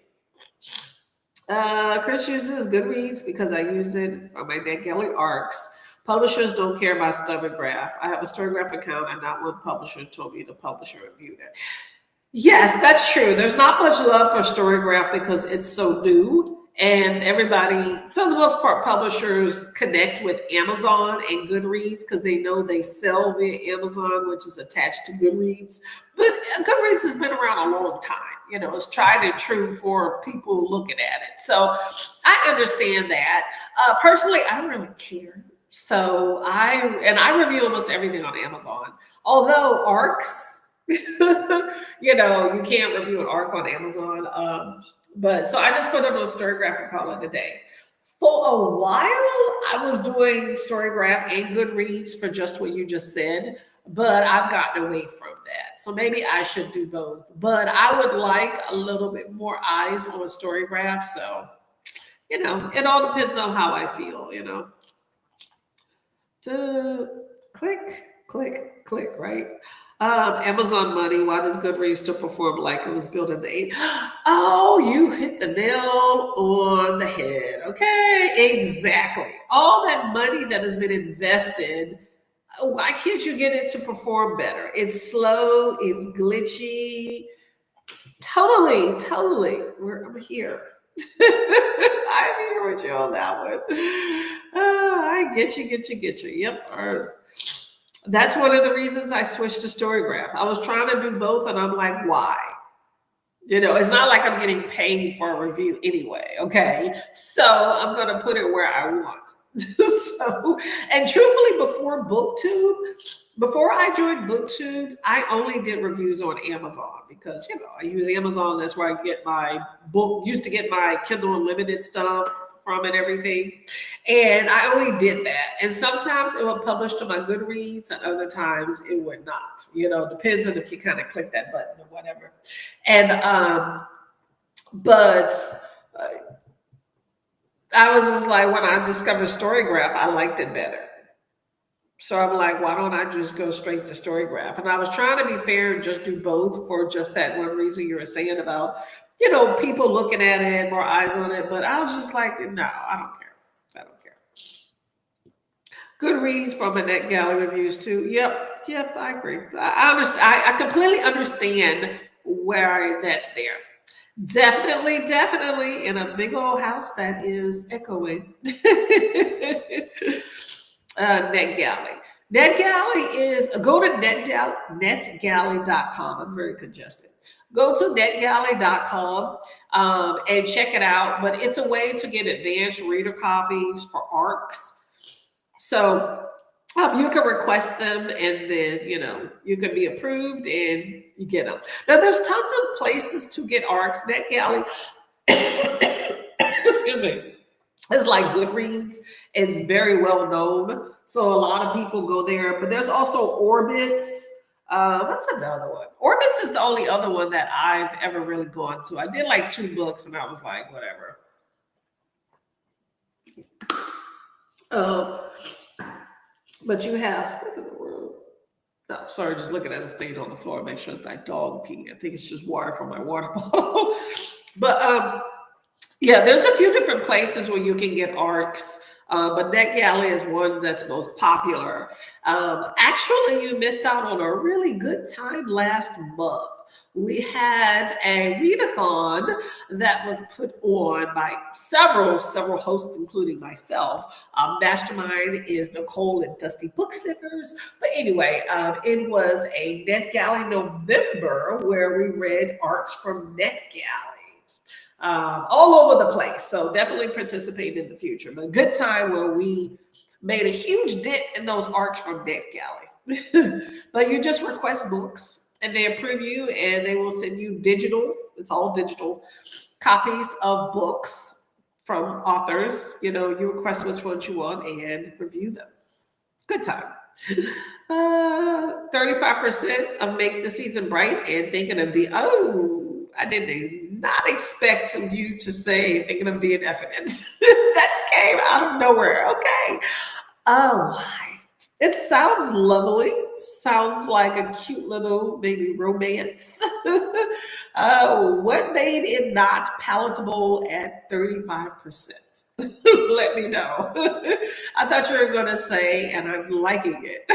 Chris uses Goodreads because I use it for my NetGalley arcs. Publishers don't care about Storygraph. I have a Storygraph account, and not one publisher told me to publish or review that. Yes, that's true. There's not much love for Storygraph because it's so new, and everybody, for the most part, publishers connect with Amazon and Goodreads because they know they sell via Amazon, which is attached to Goodreads. But Goodreads has been around a long time. You know, it's tried and true for people looking at it. So I understand that. Personally, I don't really care. So I review almost everything on Amazon. Although ARCs, you know, you can't review an ARC on Amazon. But so I just put it on Storygraph and call it a day. For a while, I was doing Storygraph and Goodreads for just what you just said, but I've gotten away from that. So maybe I should do both. But I would like a little bit more eyes on Storygraph. So, you know, it all depends on how I feel, you know. To click, click, click, right? Amazon money. Why does Goodreads still perform like it was built in the 80s? Oh, you hit the nail on the head. Okay, exactly. All that money that has been invested, why can't you get it to perform better? It's slow, it's glitchy. Totally. I'm here. I'm here with you on that one. I get you. Yep, ours. That's one of the reasons I switched to Storygraph. I was trying to do both, and I'm like, why? You know, it's not like I'm getting paid for a review anyway, okay? So I'm going to put it where I want. So, and truthfully, before I joined BookTube, I only did reviews on Amazon because, you know, I use Amazon. That's where I get my used to get my Kindle Unlimited stuff from and everything. And I only did that. And sometimes it would publish to my Goodreads and other times it would not. You know, depends on if you kind of click that button or whatever. And, but I was just like, when I discovered Storygraph, I liked it better. So I'm like, why don't I just go straight to Storygraph? And I was trying to be fair and just do both for just that one reason you were saying about, you know, people looking at it, more eyes on it. But I was just like, no, I don't care. Goodreads from Annette Gallery reviews too. Yep, I agree. I understand. I completely understand why that's there. Definitely in a big old house that is echoing. NetGalley. NetGalley is, go to netgalley.com. I'm very congested. Go to netgalley.com and check it out. But it's a way to get advanced reader copies for ARCs. So you can request them and then, you know, you can be approved and you get them. Now, there's tons of places to get ARCs. NetGalley, excuse me, is like Goodreads. It's very well known. So a lot of people go there. But there's also Orbitz. What's another one? Orbitz is the only other one that I've ever really gone to. I did like 2 books and I was like, whatever. But you have, no, sorry, just looking at it staying on the floor, make sure it's not dog pee. I think it's just water from my water bottle. But yeah, there's a few different places where you can get ARCs. But NetGalley is one that's most popular. Actually, you missed out on a really good time last month. We had a readathon that was put on by several hosts, including myself. Mastermind is Nicole and Dusty Book Sniffers. But anyway, it was a NetGalley November where we read ARCs from NetGalley. All over the place. So definitely participate in the future. But good time where we made a huge dent in those ARCs from NetGalley. But you just request books and they approve you and they will send you digital, it's all digital, copies of books from authors. You know, you request which ones you want and review them. Good time. 35% of Make the Season Bright and thinking of I did not expect you to say thinking of DNF in it. That came out of nowhere. Okay. Oh, why? It sounds lovely. Sounds like a cute little maybe romance. What made it not palatable at 35%? Let me know. I thought you were going to say, and I'm liking it.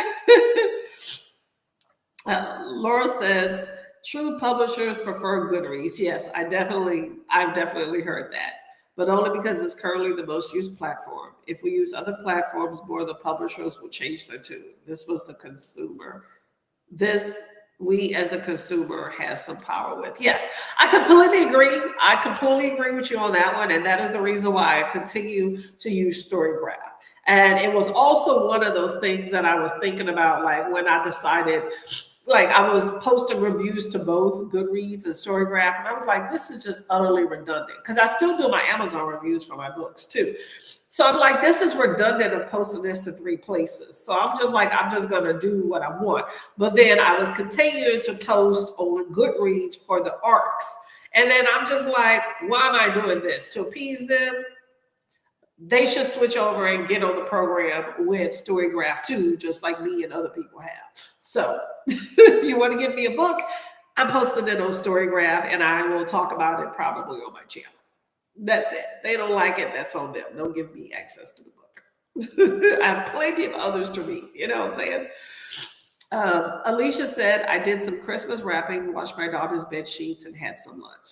Laura says, true publishers prefer Goodreads. Yes, I've definitely heard that, but only because it's currently the most used platform. If we use other platforms more, the publishers will change their tune. This was the consumer. This we as the consumer has some power with. Yes, I completely agree. I completely agree with you on that one. And that is the reason why I continue to use StoryGraph. And it was also one of those things that I was thinking about, like when I decided, like I was posting reviews to both Goodreads and StoryGraph, and I was like, this is just utterly redundant because I still do my Amazon reviews for my books too. So I'm like, this is redundant of posting this to 3 places. So I'm just like, I'm just gonna do what I want. But then I was continuing to post on Goodreads for the arcs. And then I'm just like, why am I doing this? To appease them? They should switch over and get on the program with StoryGraph too, just like me and other people have. So you want to give me a book? I'm posting it on StoryGraph and I will talk about it probably on my channel. That's it. They don't like it. That's on them. Don't give me access to the book. I have plenty of others to read. You know what I'm saying? Alicia said, I did some Christmas wrapping, washed my daughter's bed sheets, and had some lunch.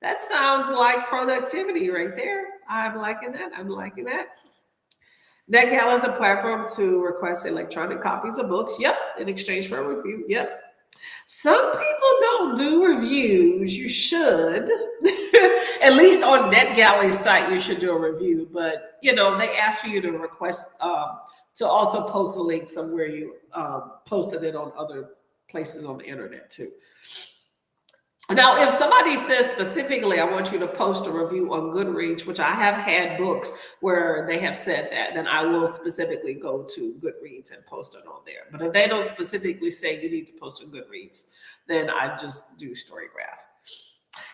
That sounds like productivity right there. I'm liking that. I'm liking that. NetGalley is a platform to request electronic copies of books. Yep. In exchange for a review. Yep. Some people don't do reviews. You should. At least on NetGalley's site, you should do a review. But, you know, they ask for you to request to also post a link somewhere you posted it on other places on the internet too. Now, if somebody says specifically, I want you to post a review on Goodreads, which I have had books where they have said that, then I will specifically go to Goodreads and post it on there. But if they don't specifically say you need to post on Goodreads, then I just do StoryGraph.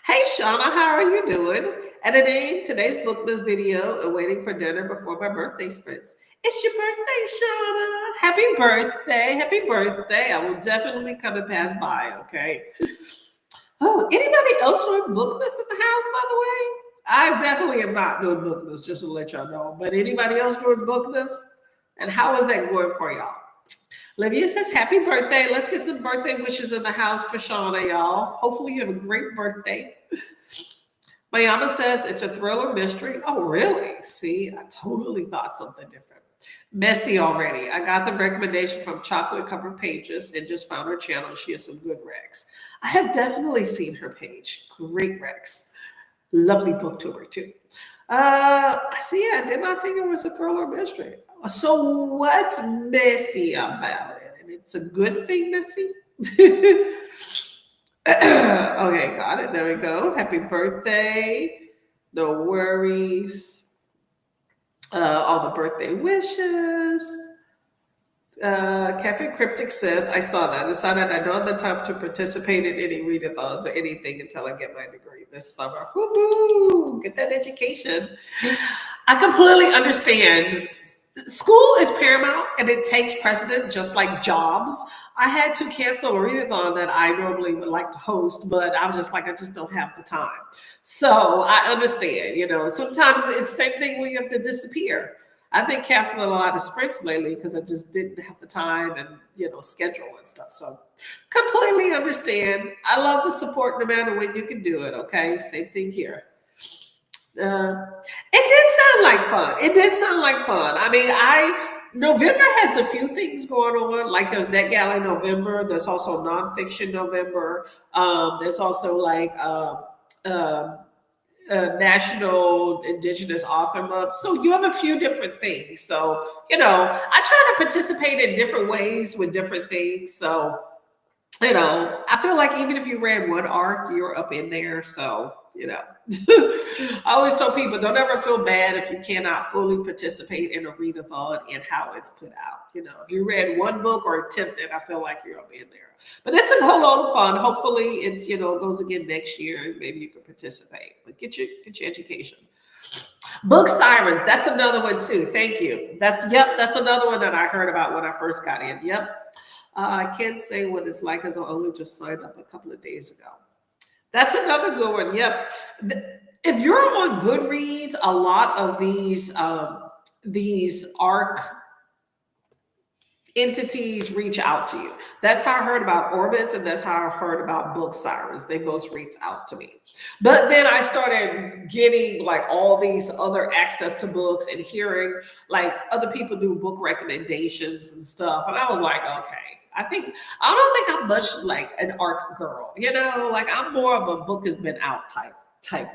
Hey, Shauna, how are you doing? Editing today's Bookmas video and waiting for dinner before my birthday sprints. It's your birthday, Shauna. Happy birthday. Happy birthday. I will definitely be coming past by, okay? Oh, anybody else doing Bookmas in the house, by the way? I definitely am not doing Bookmas, just to let y'all know. But anybody else doing Bookmas? And how is that going for y'all? Livia says, happy birthday. Let's get some birthday wishes in the house for Shauna, y'all. Hopefully you have a great birthday. Mayama says, it's a thriller mystery. Oh, really? See, I totally thought something different. Messy already. I got the recommendation from Chocolate Covered Pages and just found her channel. She has some good recs. I have definitely seen her page. Great recs. Lovely booktuber too. See, I did not think it was a thriller mystery. So what's messy about it? And it's a good thing, messy? Okay, got it. There we go. Happy birthday. No worries. All the birthday wishes. Cafe Cryptic says, I saw that. I decided I don't have the time to participate in any readathons or anything until I get my degree this summer. Woohoo! Get that education. I completely understand. School is paramount and it takes precedent, just like jobs. I had to cancel a readathon that I normally would like to host, but I'm just like, I just don't have the time. So I understand, you know, sometimes it's the same thing when you have to disappear. I've been canceling a lot of sprints lately because I just didn't have the time and, you know, schedule and stuff. So completely understand. I love the support no matter when you can do it. Okay. Same thing here. It did sound like fun. It did sound like fun. I mean, November has a few things going on. Like there's NetGalley November. There's also Nonfiction November. There's also like National Indigenous Author Month. So you have a few different things. So, you know, I try to participate in different ways with different things. So, you know, I feel like even if you read one arc, you're up in there. So, you know, I always tell people, don't ever feel bad if you cannot fully participate in a readathon and how it's put out. You know, if you read one book or attempted, I feel like you're up in there. But it's a whole lot of fun. Hopefully it's, you know, goes again next year. Maybe you can participate, but get your education. Book Sirens, that's another one too. Thank you. That's another one that I heard about when I first got in. Yep. I can't say what it's like as I only just signed up a couple of days ago. That's another good one. Yep. If you're on Goodreads, a lot of these ARC entities reach out to you. That's how I heard about Orbitz, and that's how I heard about Book Sirens. They both reached out to me. But then I started getting like all these other access to books and hearing like other people do book recommendations and stuff. And I was like, okay, I don't think I'm much like an ARC girl, like I'm more of a book has been out type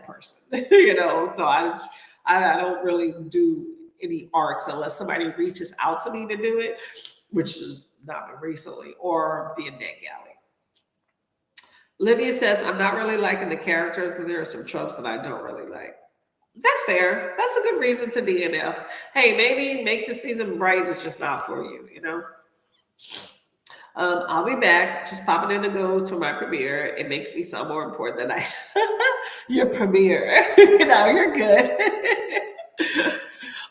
person, so I don't really do any ARCs unless somebody reaches out to me to do it, which has not been recently, or via NetGalley. Livia says, I'm not really liking the characters, and there are some tropes that I don't really like. That's fair. That's a good reason to DNF. Hey, maybe Make the Season Bright is just not for you, I'll be back. Just popping in to go to my premiere. It makes me sound more important than I your premiere. You're good.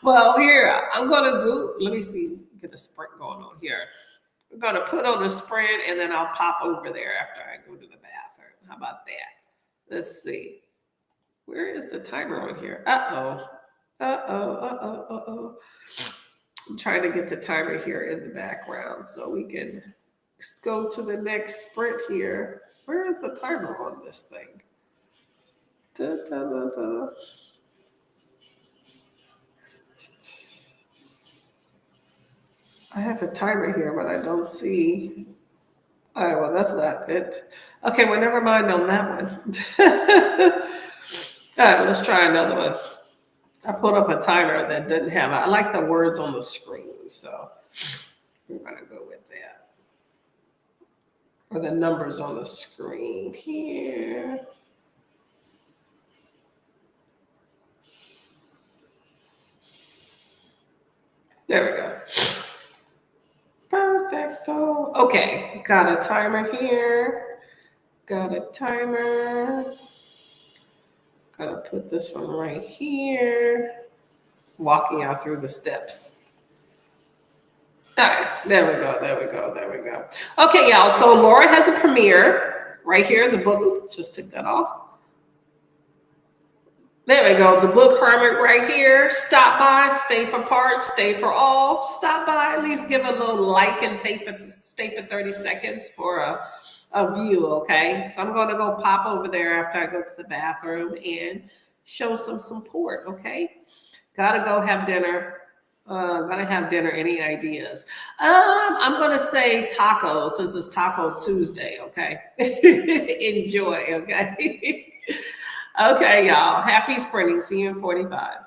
Well, here, I'm going to go. Let me see. Get a sprint going on here. We're going to put on the sprint, and then I'll pop over there after I go to the bathroom. How about that? Let's see. Where is the timer on here? Uh-oh. I'm trying to get the timer here in the background so we can go to the next sprint here. Where is the timer on this thing? I have a timer here, but I don't see. All right, well, that's not it. Okay, well, never mind on that one. All right, let's try another one. I put up a timer that didn't have, I like the words on the screen, so we're gonna go with that. Or the numbers on the screen here. There we go. Perfecto. Okay, got a timer here. Got a timer. Gotta put this one right here. Walking out through the steps. All right, there we go. Okay, y'all, so Laura has a premiere right here. The book, just took that off. There we go, the book Hermit right here. Stop by, stay for part, stay for all. Stop by, at least give a little like and stay for 30 seconds for a view, okay? So I'm gonna go pop over there after I go to the bathroom and show some support, okay? Gotta go have dinner. Gotta have dinner. Any ideas? I'm gonna say tacos since it's Taco Tuesday, okay? Enjoy, okay? Okay, y'all. Happy sprinting. See you in 45.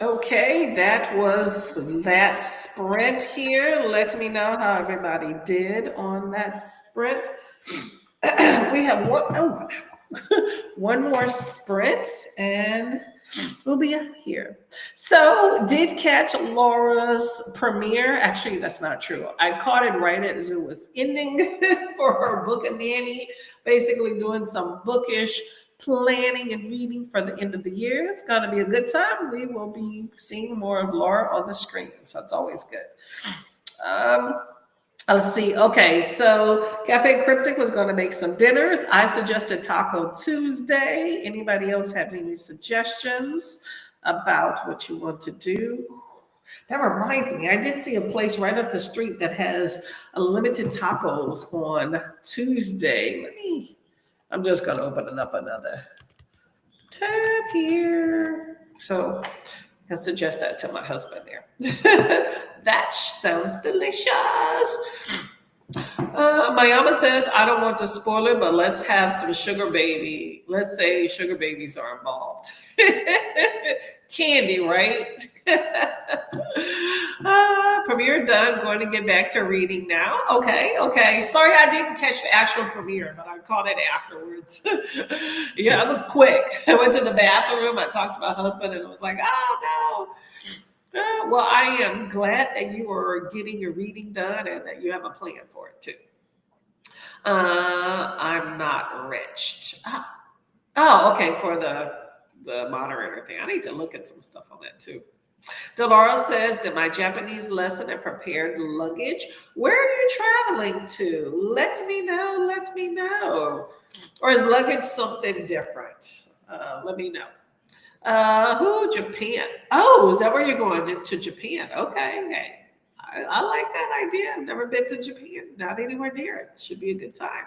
Okay, that was that sprint here. Let me know how everybody did on that sprint. We have one more sprint and we'll be out here. So, did catch Laura's premiere. Actually, that's not true. I caught it right as it was ending for her book of nanny, basically doing some bookish planning and reading for the end of the year. It's going to be a good time. We will be seeing more of Laura on the screen, so it's always good. Let's see. Okay, so Cafe Cryptic was going to make some dinners. I suggested Taco Tuesday. Anybody else have any suggestions about what you want to do? That reminds me, I did see a place right up the street that has unlimited tacos on Tuesday. I'm just going to open up another tab here. So I suggest that to my husband there. That sounds delicious. Mayama says, I don't want to spoil it, but let's have some sugar baby. Let's say sugar babies are involved. Candy, right? Premiere done. Going to get back to reading now. Okay. Sorry I didn't catch the actual premiere, but I caught it afterwards. Yeah, it was quick. I went to the bathroom. I talked to my husband, and it was like, oh no. Well, I am glad that you are getting your reading done and that you have a plan for it too. I'm not rich. Oh, okay, for the moderator thing. I need to look at some stuff on that too. Dolores says, did my Japanese lesson and prepared luggage? Where are you traveling to? Let me know. Or is luggage something different? Let me know. Japan. Oh, is that where you're going to Japan? Okay. I like that idea. I've never been to Japan, not anywhere near it. Should be a good time.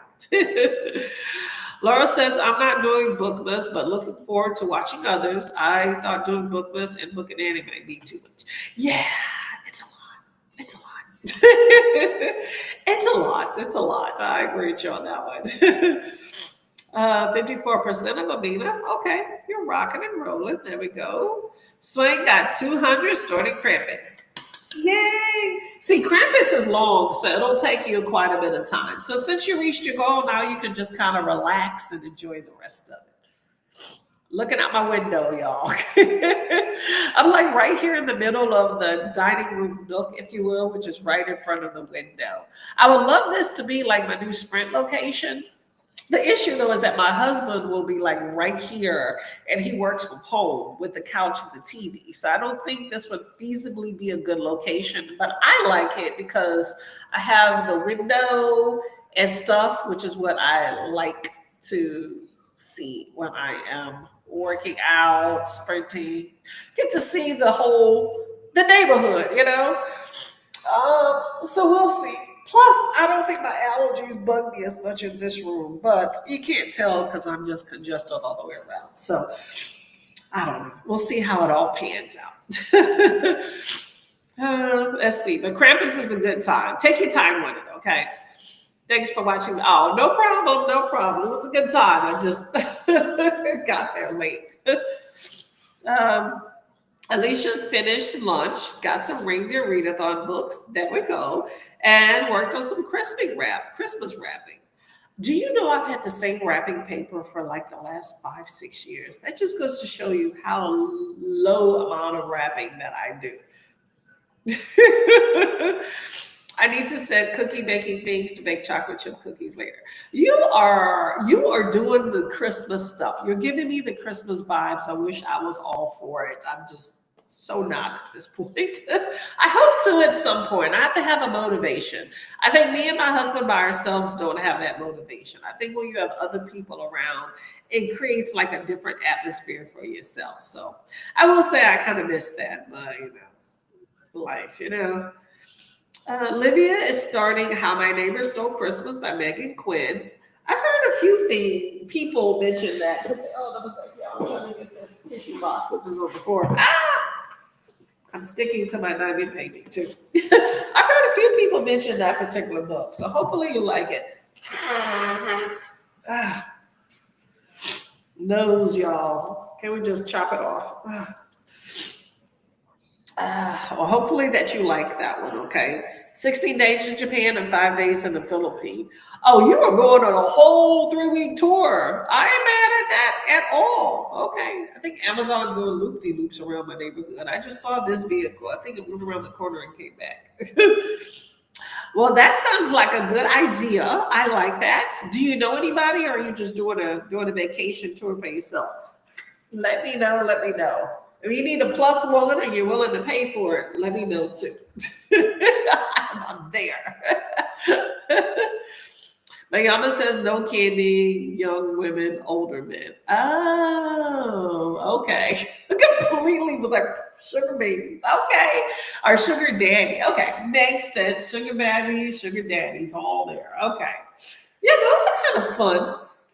Laura says, I'm not doing Bookmas, but looking forward to watching others. I thought doing Bookmas and booking anime would be too much. Yeah, it's a lot. It's a lot. I agree with you on that one. 54% of Amina. Okay, you're rocking and rolling. There we go. Swain got 200 starting Krampus. Yay! See, Krampus is long, so it'll take you quite a bit of time. So since you reached your goal, now you can just kind of relax and enjoy the rest of it. Looking out my window, y'all. I'm like right here in the middle of the dining room nook, if you will, which is right in front of the window. I would love this to be like my new Sprint location. The issue though is that my husband will be like right here and he works from home with the couch and the TV. So I don't think this would feasibly be a good location, but I like it because I have the window and stuff, which is what I like to see when I am working out, sprinting, get to see the neighborhood, so we'll see. Plus, I don't think my allergies bug me as much in this room, but you can't tell because I'm just congested all the way around. So I don't know. We'll see how it all pans out. Let's see. But Krampus is a good time. Take your time with it, okay? Thanks for watching. Oh, no problem. It was a good time. I just got there late. Alicia finished lunch, got some reindeer readathon books. There we go. And worked on some Christmas wrapping. Do you know I've had the same wrapping paper for like the last 5-6 years? That just goes to show you how low amount of wrapping that I do. I need to set cookie baking things to bake chocolate chip cookies later. You are doing the Christmas stuff. You're giving me the Christmas vibes. I wish I was all for it. I'm just so not at this point. I hope to at some point. I have to have a motivation. I think me and my husband by ourselves don't have that motivation. I think when you have other people around, it creates like a different atmosphere for yourself. So I will say I kind of miss that, but life, Livia is starting How My Neighbor Stole Christmas by Megan Quinn. I've heard a few people mention that. I'm trying to get this tissue box, which is on the floor. I'm sticking to my diamond painting too. I've heard a few people mention that particular book, so hopefully you like it. Nose, y'all. Can we just chop it off? Well, hopefully that you like that one, okay? 16 days in Japan and 5 days in the Philippines. Oh, you are going on a whole 3-week tour. I ain't mad at that at all. Okay. I think Amazon is doing loop-de-loops around my neighborhood. I just saw this vehicle. I think it went around the corner and came back. Well, that sounds like a good idea. I like that. Do you know anybody, or are you just doing a vacation tour for yourself? Let me know. If you need a plus one and you're willing to pay for it, let me know too. I'm there. Mayama says no candy, young women, older men. Oh, okay. Completely was like sugar babies. Okay. Or sugar daddy. Okay. Makes sense. Sugar babies, sugar daddies, all there. Okay. Yeah, those are kind of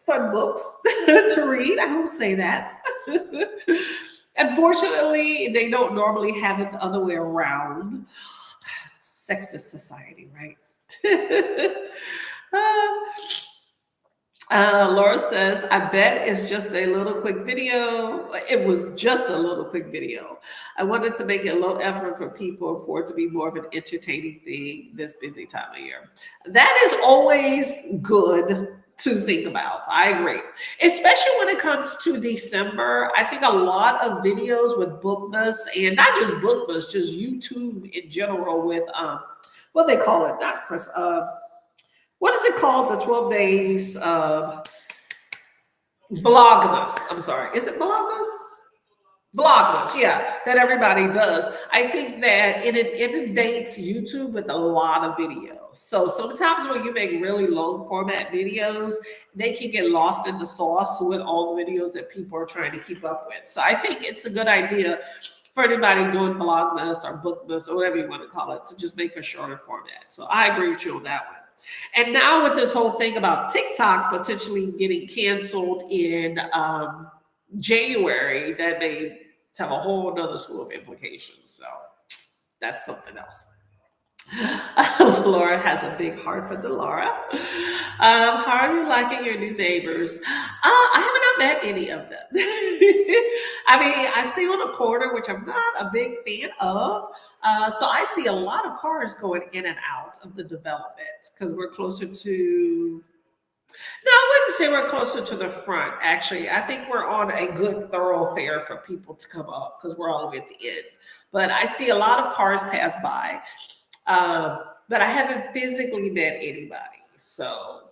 fun books to read. I will say that. Unfortunately, they don't normally have it the other way around. Sexist society, right? Laura says, I bet it's just a little quick video. It was just a little quick video. I wanted to make it low effort for people for it to be more of an entertaining thing this busy time of year. That is always good to think about. I agree. Especially when it comes to December. I think a lot of videos with Bookmas, and not just Bookmas, just YouTube in general with what they call it, not Chris, what is it called? The 12 days Vlogmas. I'm sorry. Is it Vlogmas? Vlogmas, yeah, that everybody does. I think that it inundates YouTube with a lot of videos. So sometimes when you make really long format videos, they can get lost in the sauce with all the videos that people are trying to keep up with. So I think it's a good idea for anybody doing Vlogmas or Bookmas or whatever you want to call it to just make a shorter format. So I agree with you on that one. And now with this whole thing about TikTok potentially getting canceled in January, that may have a whole nother slew of implications. So that's something else. Laura has a big heart for the Laura. How are you liking your new neighbors? I have not met any of them. I mean, I stay on a corner, which I'm not a big fan of. So I see a lot of cars going in and out of the development because we're closer to. No, I wouldn't say we're closer to the front, actually. I think we're on a good thoroughfare for people to come up because we're all the way at the end. But I see a lot of cars pass by. But I haven't physically met anybody. So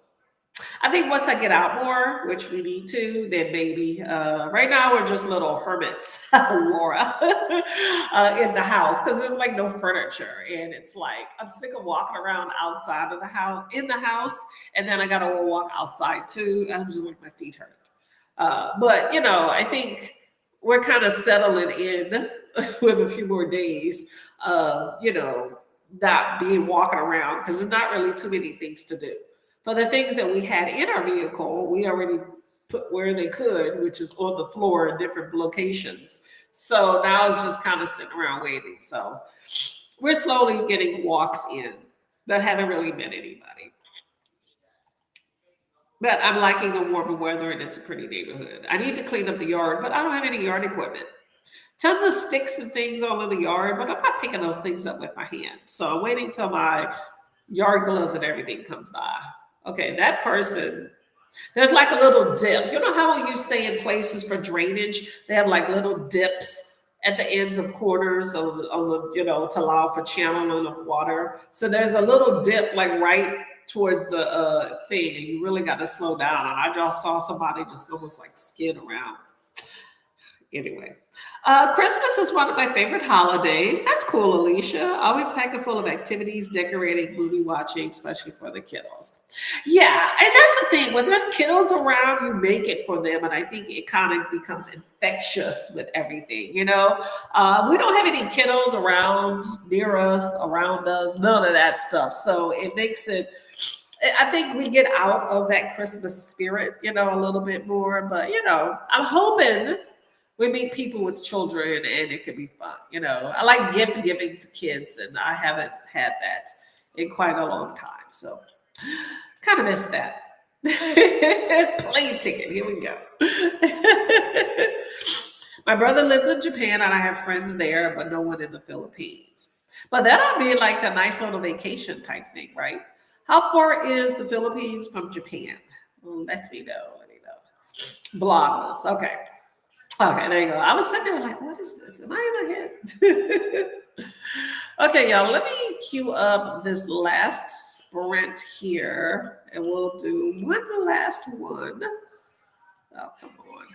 I think once I get out more, which we need to, then maybe right now we're just little hermits, Laura, in the house because there's like no furniture. And it's like I'm sick of walking around outside of the house, in the house, and then I gotta walk outside too. I'm just like my feet hurt. But you know, I think we're kind of settling in with a few more days of, you know, not being walking around because there's not really too many things to do. For the things that we had in our vehicle, we already put where they could, which is on the floor in different locations. So now it's just kind of sitting around waiting. So we're slowly getting walks in, but haven't really met anybody. But I'm liking the warmer weather and it's a pretty neighborhood. I need to clean up the yard, but I don't have any yard equipment. Tons of sticks and things all in the yard, but I'm not picking those things up with my hand. So I'm waiting till my yard gloves and everything comes by. Okay, that person, there's like a little dip. You know how when you stay in places for drainage, they have like little dips at the ends of corners you know, to allow for channeling of water. So there's a little dip like right towards the thing, and you really got to slow down. And I just saw somebody just almost like skid around. Anyway, Christmas is one of my favorite holidays. That's cool, Alicia. Always pack it full of activities, decorating, movie watching, especially for the kiddos. Yeah, and that's the thing. When there's kiddos around, you make it for them, and I think it kind of becomes infectious with everything. You know, we don't have any kiddos around near us, around us, none of that stuff. So it makes it. I think we get out of that Christmas spirit, you know, a little bit more. But you know, I'm hoping we meet people with children and it could be fun. You know, I like gift giving to kids and I haven't had that in quite a long time. So kind of missed that. Plane ticket. Here we go. My brother lives in Japan and I have friends there, but no one in the Philippines. But that'll be like a nice little vacation type thing, right? How far is the Philippines from Japan? Let me know. Let me know. Vlogmas. Okay. Okay, there you go. I was sitting there like, what is this? Am I in my head? Okay, y'all, let me cue up this last sprint here and we'll do one last one. Oh, come on.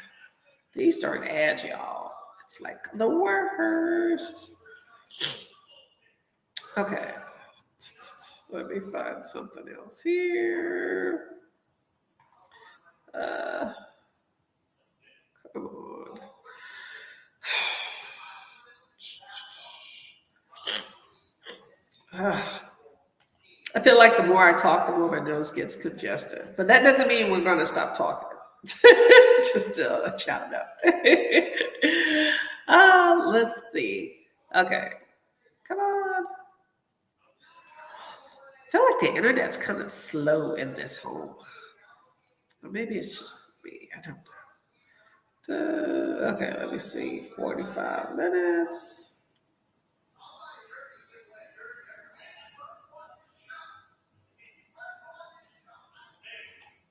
These start ads, y'all. It's like the worst. Okay. Let me find something else here. Come on. I feel like the more I talk, the more my nose gets congested. But that doesn't mean we're going to stop talking. Just to chat it up. Let's see. Okay. Come on. I feel like the internet's kind of slow in this home. Or maybe it's just me. I don't know. Okay, let me see. 45 minutes.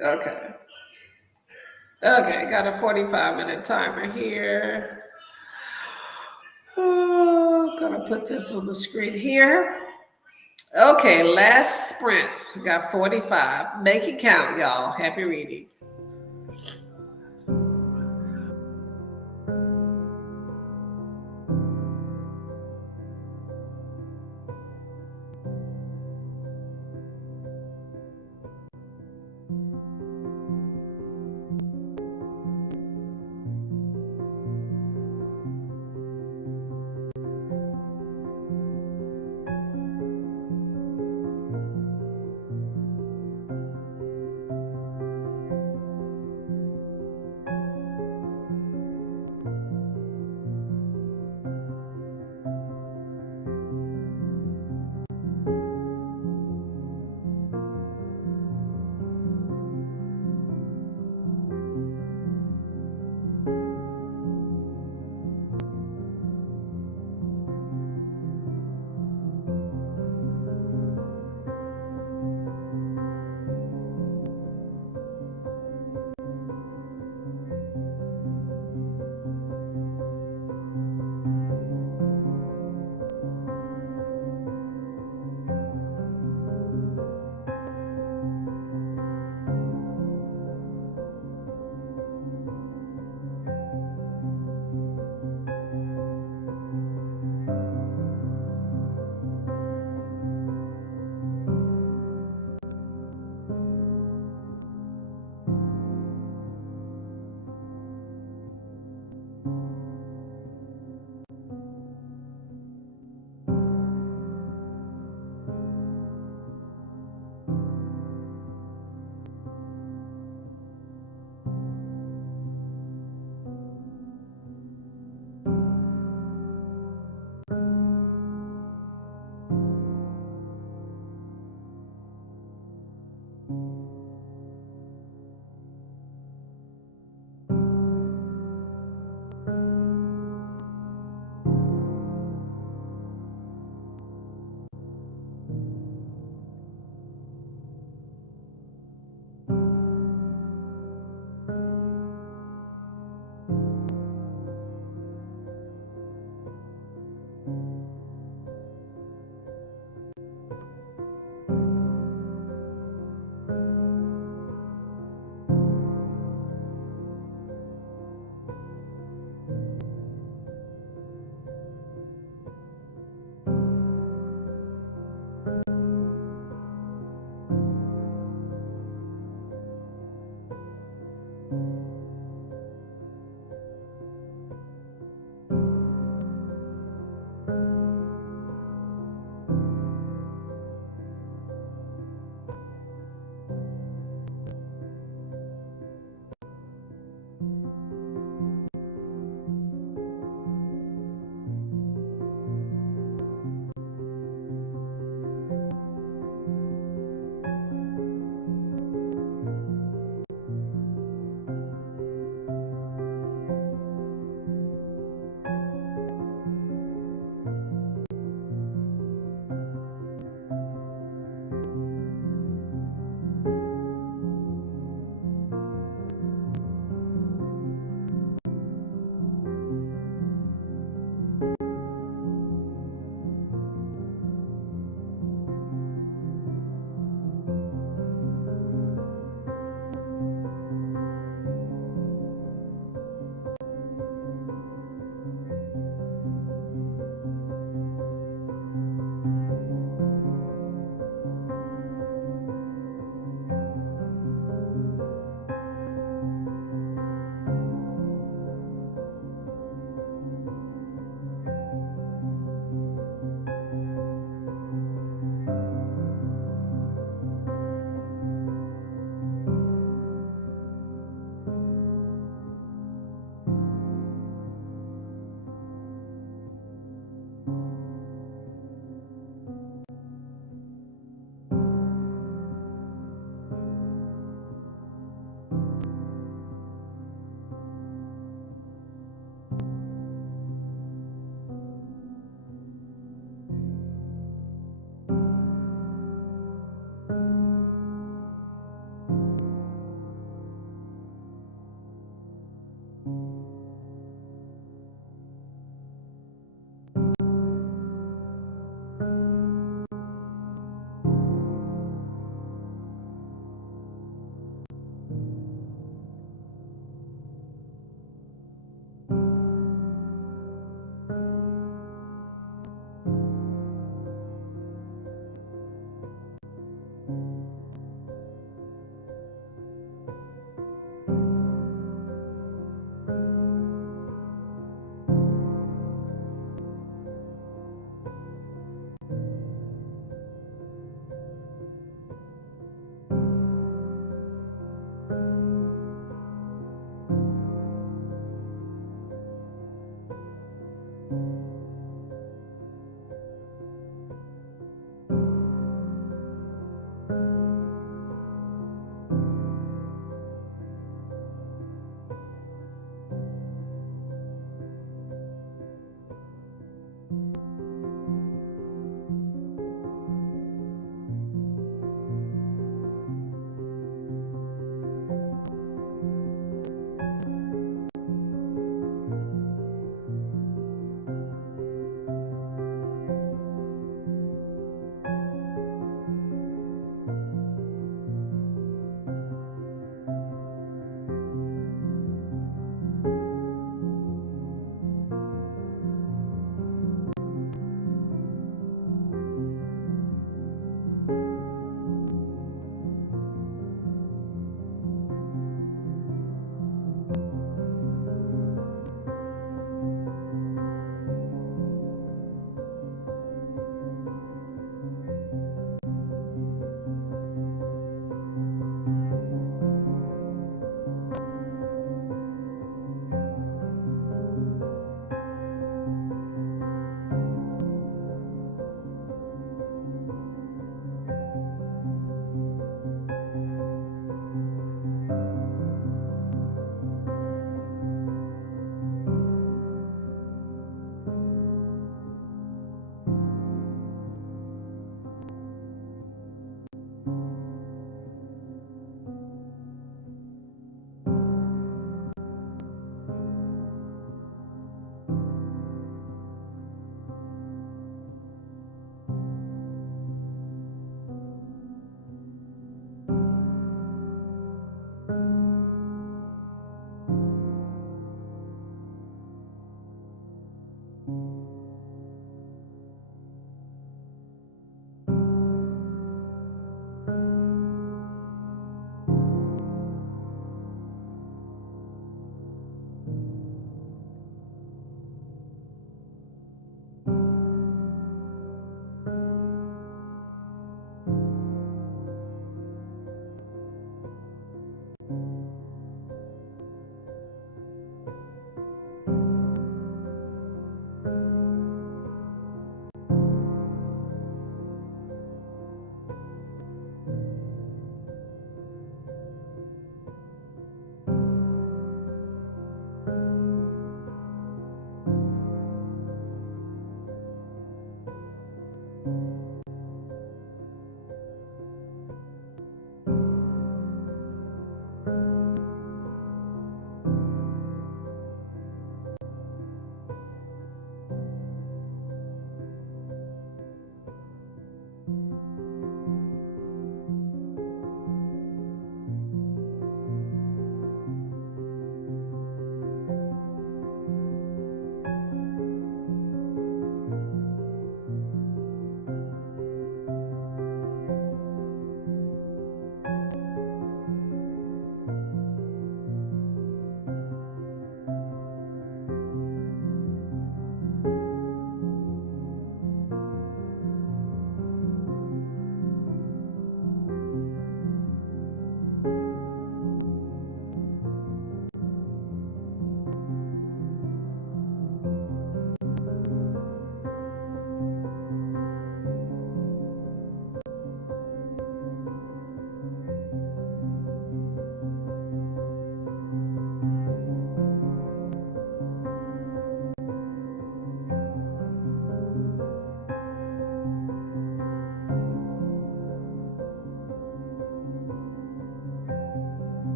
Okay. Okay, got a 45-minute timer here. Oh, gonna put this on the screen here. Okay, last sprint. Got 45. Make it count, y'all. Happy reading.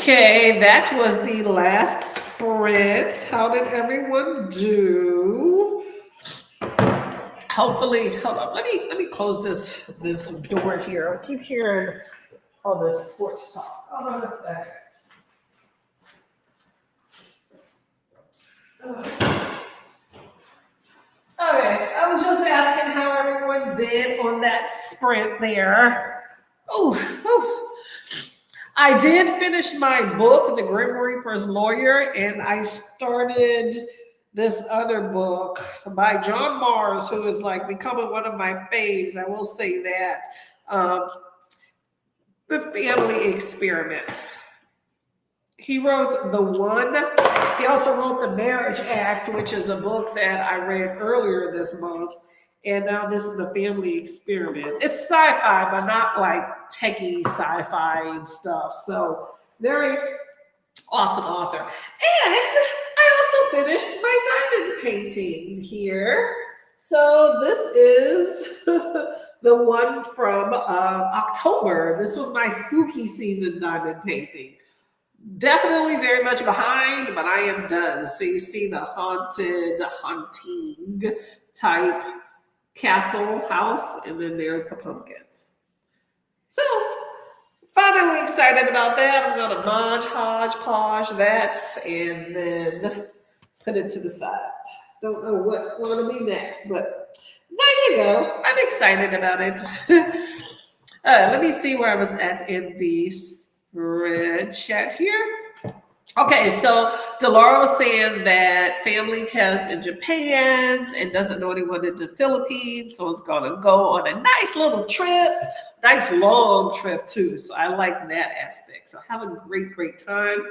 Okay, that was the last sprint. How did everyone do? Hopefully, hold on. Let me close this door here. I keep hearing all this sports talk. Hold on a second. Okay, I was just asking how everyone did on that sprint there. Oh, I did finish my book, The Grim Reaper's Lawyer, and I started this other book by John Mars, who is like becoming one of my faves. I will say that. The Family Experiments. He wrote The One. He also wrote The Marriage Act, which is a book that I read earlier this month. And now this is The Family Experiment. It's sci-fi, but not like techie sci-fi and stuff. So very awesome author. And I also finished my diamond painting here. So this is the one from October. This was my spooky season diamond painting. Definitely very much behind, but I am done. So you see the haunting type castle house, and then there's the pumpkins. So finally excited about that. I'm gonna hodgepodge that and then put it to the side. Don't know what want to be next, but there you go. I'm excited about it. Let me see where I was at in the red chat here. Okay, so Delora was saying that family has in Japan and doesn't know anyone in the Philippines, so it's gonna go on a nice little trip, nice long trip too. So I like that aspect. So have a great time.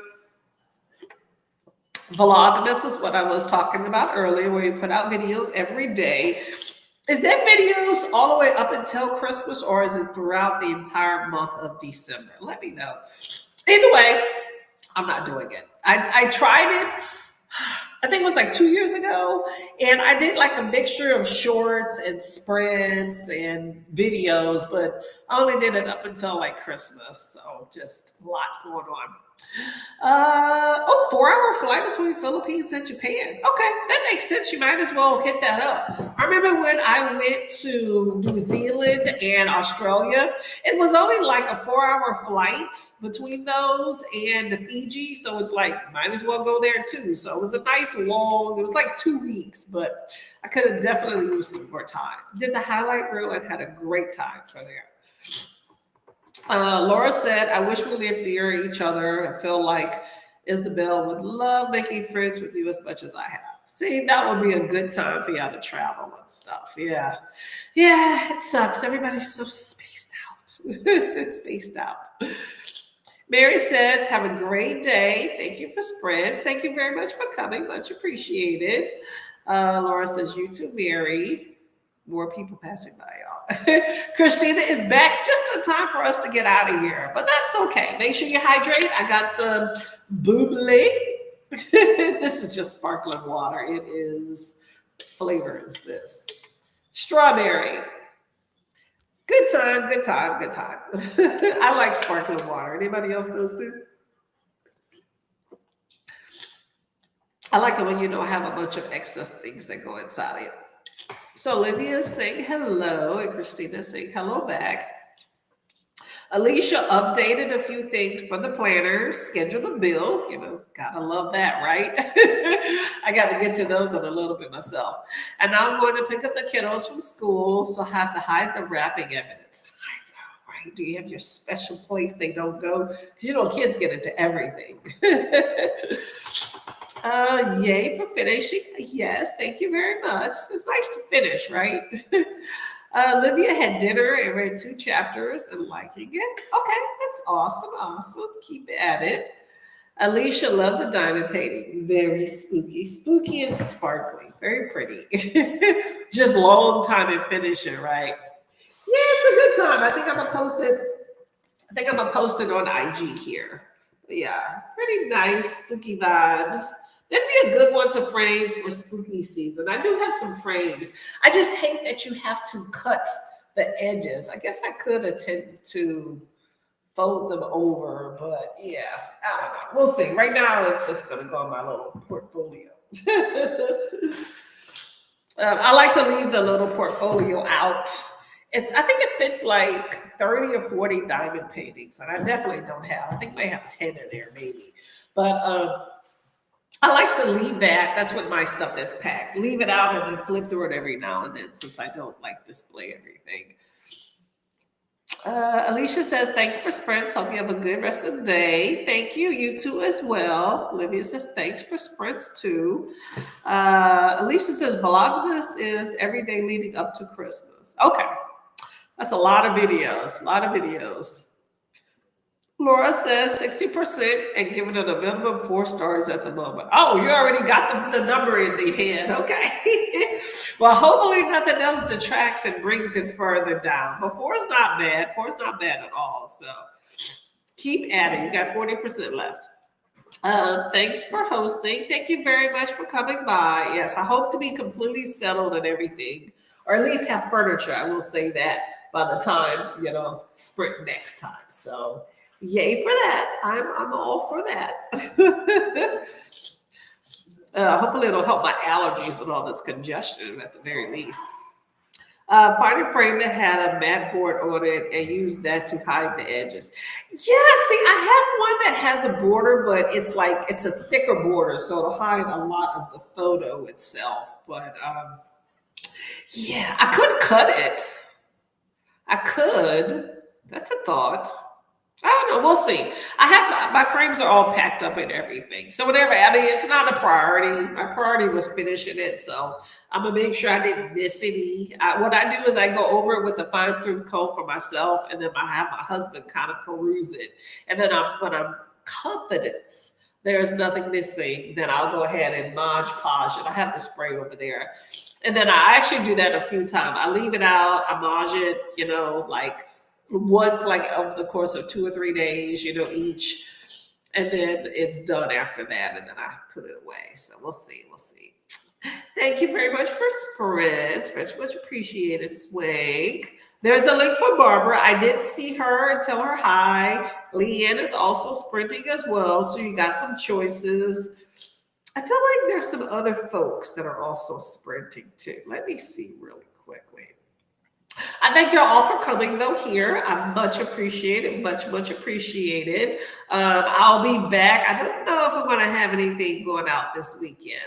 Vlogmas is what I was talking about earlier, where you put out videos every day. Is that videos all the way up until Christmas, or is it throughout the entire month of December? Let me know. Either way, I'm not doing it. I tried it, I think it was like 2 years ago, and I did like a mixture of shorts and sprints and videos, but I only did it up until like Christmas, so just a lot going on. 4-hour flight between Philippines and Japan. Okay, that makes sense. You might as well hit that up. I remember when I went to New Zealand and Australia, it was only like a 4-hour flight between those and Fiji. So it's like, might as well go there too. So it was a nice long, it was like 2 weeks, but I could have definitely used some more time. Did the highlight reel and had a great time for there. Laura said, I wish we lived near each other. I feel like Isabel would love making friends with you as much as I have. See, that would be a good time for y'all to travel and stuff. Yeah, it sucks. Everybody's so spaced out. Spaced out. Mary says, have a great day. Thank you for spreads. Thank you very much for coming. Much appreciated. Laura says, you too, Mary. More people passing by, y'all. Christina is back just in time for us to get out of here, but that's okay. Make sure you hydrate. I got some bubbly. This is just sparkling water. It is, flavor is this? Strawberry. Good time. I like sparkling water. Anybody else does too? I like it when you don't have a bunch of excess things that go inside of it. So Olivia is saying hello, and Christina is saying hello back. Alicia updated a few things for the planners, scheduled a bill. Gotta love that, right? I got to get to those in a little bit myself. And now I'm going to pick up the kiddos from school, so I have to hide the wrapping evidence. I know, right? Do you have your special place they don't go? Because kids get into everything. Yay for finishing. Yes, thank you very much. It's nice to finish, right? Olivia had dinner and read 2 chapters and liking it. Okay, that's awesome. Keep at it. Alicia loved the diamond painting. Very spooky and sparkly. Very pretty. Just long time in finishing, right? Yeah, it's a good time. I think I'm gonna post it on IG here. But yeah, pretty nice, spooky vibes. That'd be a good one to frame for spooky season. I do have some frames. I just hate that you have to cut the edges. I guess I could attempt to fold them over, but yeah, I don't know. We'll see. Right now, it's just going to go in my little portfolio. I like to leave the little portfolio out. I think it fits like 30 or 40 diamond paintings, and I definitely don't have. I think I have 10 in there, maybe. But I like to leave that. That's what my stuff is packed. Leave it out and then flip through it every now and then, since I don't like display everything. Alicia says, thanks for sprints. Hope you have a good rest of the day. Thank you. You too as well. Olivia says, thanks for sprints too. Alicia says, Vlogmas is every day leading up to Christmas. Okay. That's a lot of videos. Laura says 60% and giving it a minimum 4 stars at the moment. Oh, you already got the number in the head. Okay. Well, hopefully nothing else detracts and brings it further down. But 4 is not bad. 4 is not bad at all. So keep adding. You got 40% left. Thanks for hosting. Thank you very much for coming by. Yes, I hope to be completely settled and everything, or at least have furniture. I will say that by the time, sprint next time. So yay for that. I'm all for that. Hopefully it'll help my allergies and all this congestion at the very least. Find a frame that had a mat board on it and use that to hide the edges. Yeah, see, I have one that has a border, but it's a thicker border, so it'll hide a lot of the photo itself. But yeah, I could cut it. I could. That's a thought. I don't know. We'll see. I have my frames are all packed up and everything. So whatever. I mean, it's not a priority. My priority was finishing it. So I'm going to make sure I didn't miss any. What I do is I go over it with a fine tooth comb for myself. And then I have my husband kind of peruse it. And then when I'm confident there's nothing missing, then I'll go ahead and Mod Podge it. I have the spray over there. And then I actually do that a few times. I leave it out. I Mod it, like once, like over the course of 2 or 3 days, each. And then it's done after that. And then I put it away. So we'll see. Thank you very much for sprints. Much appreciated, Swig. There's a link for Barbara. I did see her and tell her hi. Leanne is also sprinting as well. So you got some choices. I feel like there's some other folks that are also sprinting too. Let me see really quickly. I thank you all for coming though here. I much appreciate it. Much appreciated. I'll be back. I don't know if I'm going to have anything going out this weekend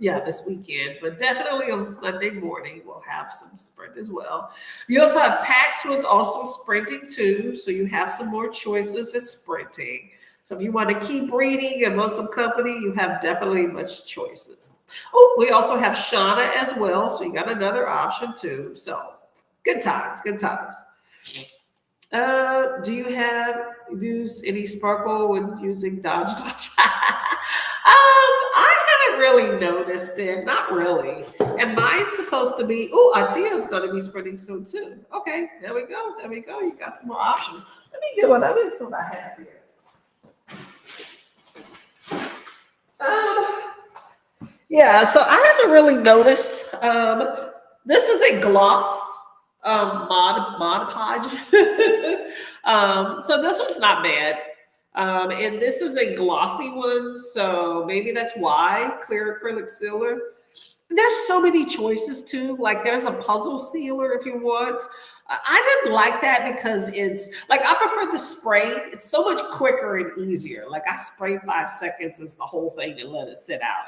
this weekend, but definitely on Sunday morning, we'll have some sprint as well. You also have Pax, who is also sprinting too. So you have some more choices at sprinting. So if you want to keep reading and want some company, you have definitely much choices. Oh, we also have Shauna as well. So you got another option too. So good times. Do you use any sparkle when using Dodge? I haven't really noticed it. Not really. And mine's supposed to be, Atia's going to be sprinting soon too. Okay, there we go. You got some more options. Let me get what I have here. Yeah, so I haven't really noticed. This is a gloss Mod Podge. So this one's not bad. And this is a glossy one, so maybe that's why. Clear acrylic sealer. There's so many choices too. Like there's a puzzle sealer if you want. I didn't like that because it's like, I prefer the spray. It's so much quicker and easier. Like I spray 5 seconds, it's the whole thing and let it sit out,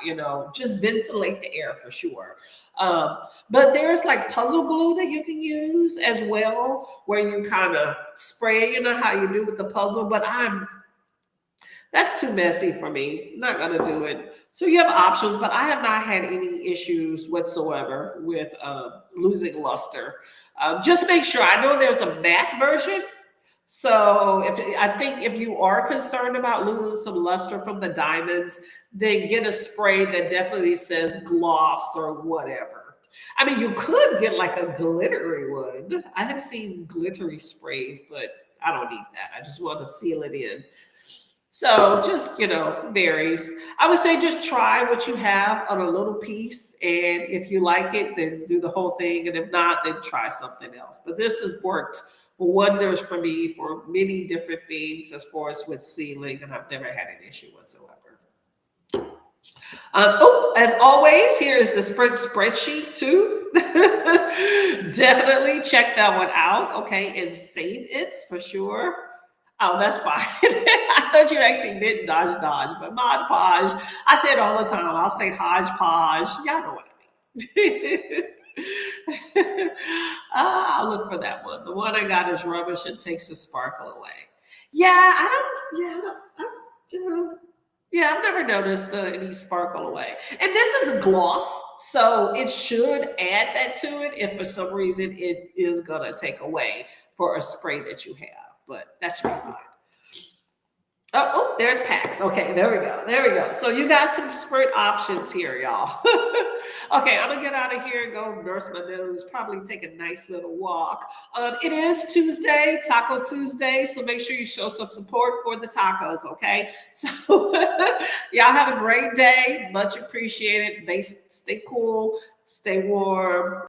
just ventilate the air for sure. But there's like puzzle glue that you can use as well, where you kind of spray, how you do with the puzzle, but that's too messy for me. I'm not going to do it. So you have options, but I have not had any issues whatsoever with losing luster. Just make sure. I know there's a matte version. So I think if you are concerned about losing some luster from the diamonds, then get a spray that definitely says gloss or whatever. I mean, you could get like a glittery one. I have seen glittery sprays, but I don't need that. I just want to seal it in. So just, varies. I would say just try what you have on a little piece. And if you like it, then do the whole thing. And if not, then try something else. But this has worked wonders for me for many different things as far as with sealing, and I've never had an issue whatsoever. As always, here is the spreadsheet too. Definitely check that one out. Okay, and save it for sure. Oh, that's fine. I thought you actually meant Dodge, but Mod Podge. I say it all the time. I'll say hodgepodge. Y'all know what I mean. I'll look for that one. The one I got is rubbish and takes the sparkle away. I've never noticed any sparkle away. And this is a gloss, so it should add that to it if for some reason it is going to take away for a spray that you have. But that should be fine. Oh, there's packs. Okay, there we go. So you got some spray options here, y'all. Okay, I'm gonna get out of here and go nurse my nose, probably take a nice little walk. It is Tuesday, Taco Tuesday, so make sure you show some support for the tacos, okay? So y'all have a great day. Much appreciated. Stay cool, stay warm.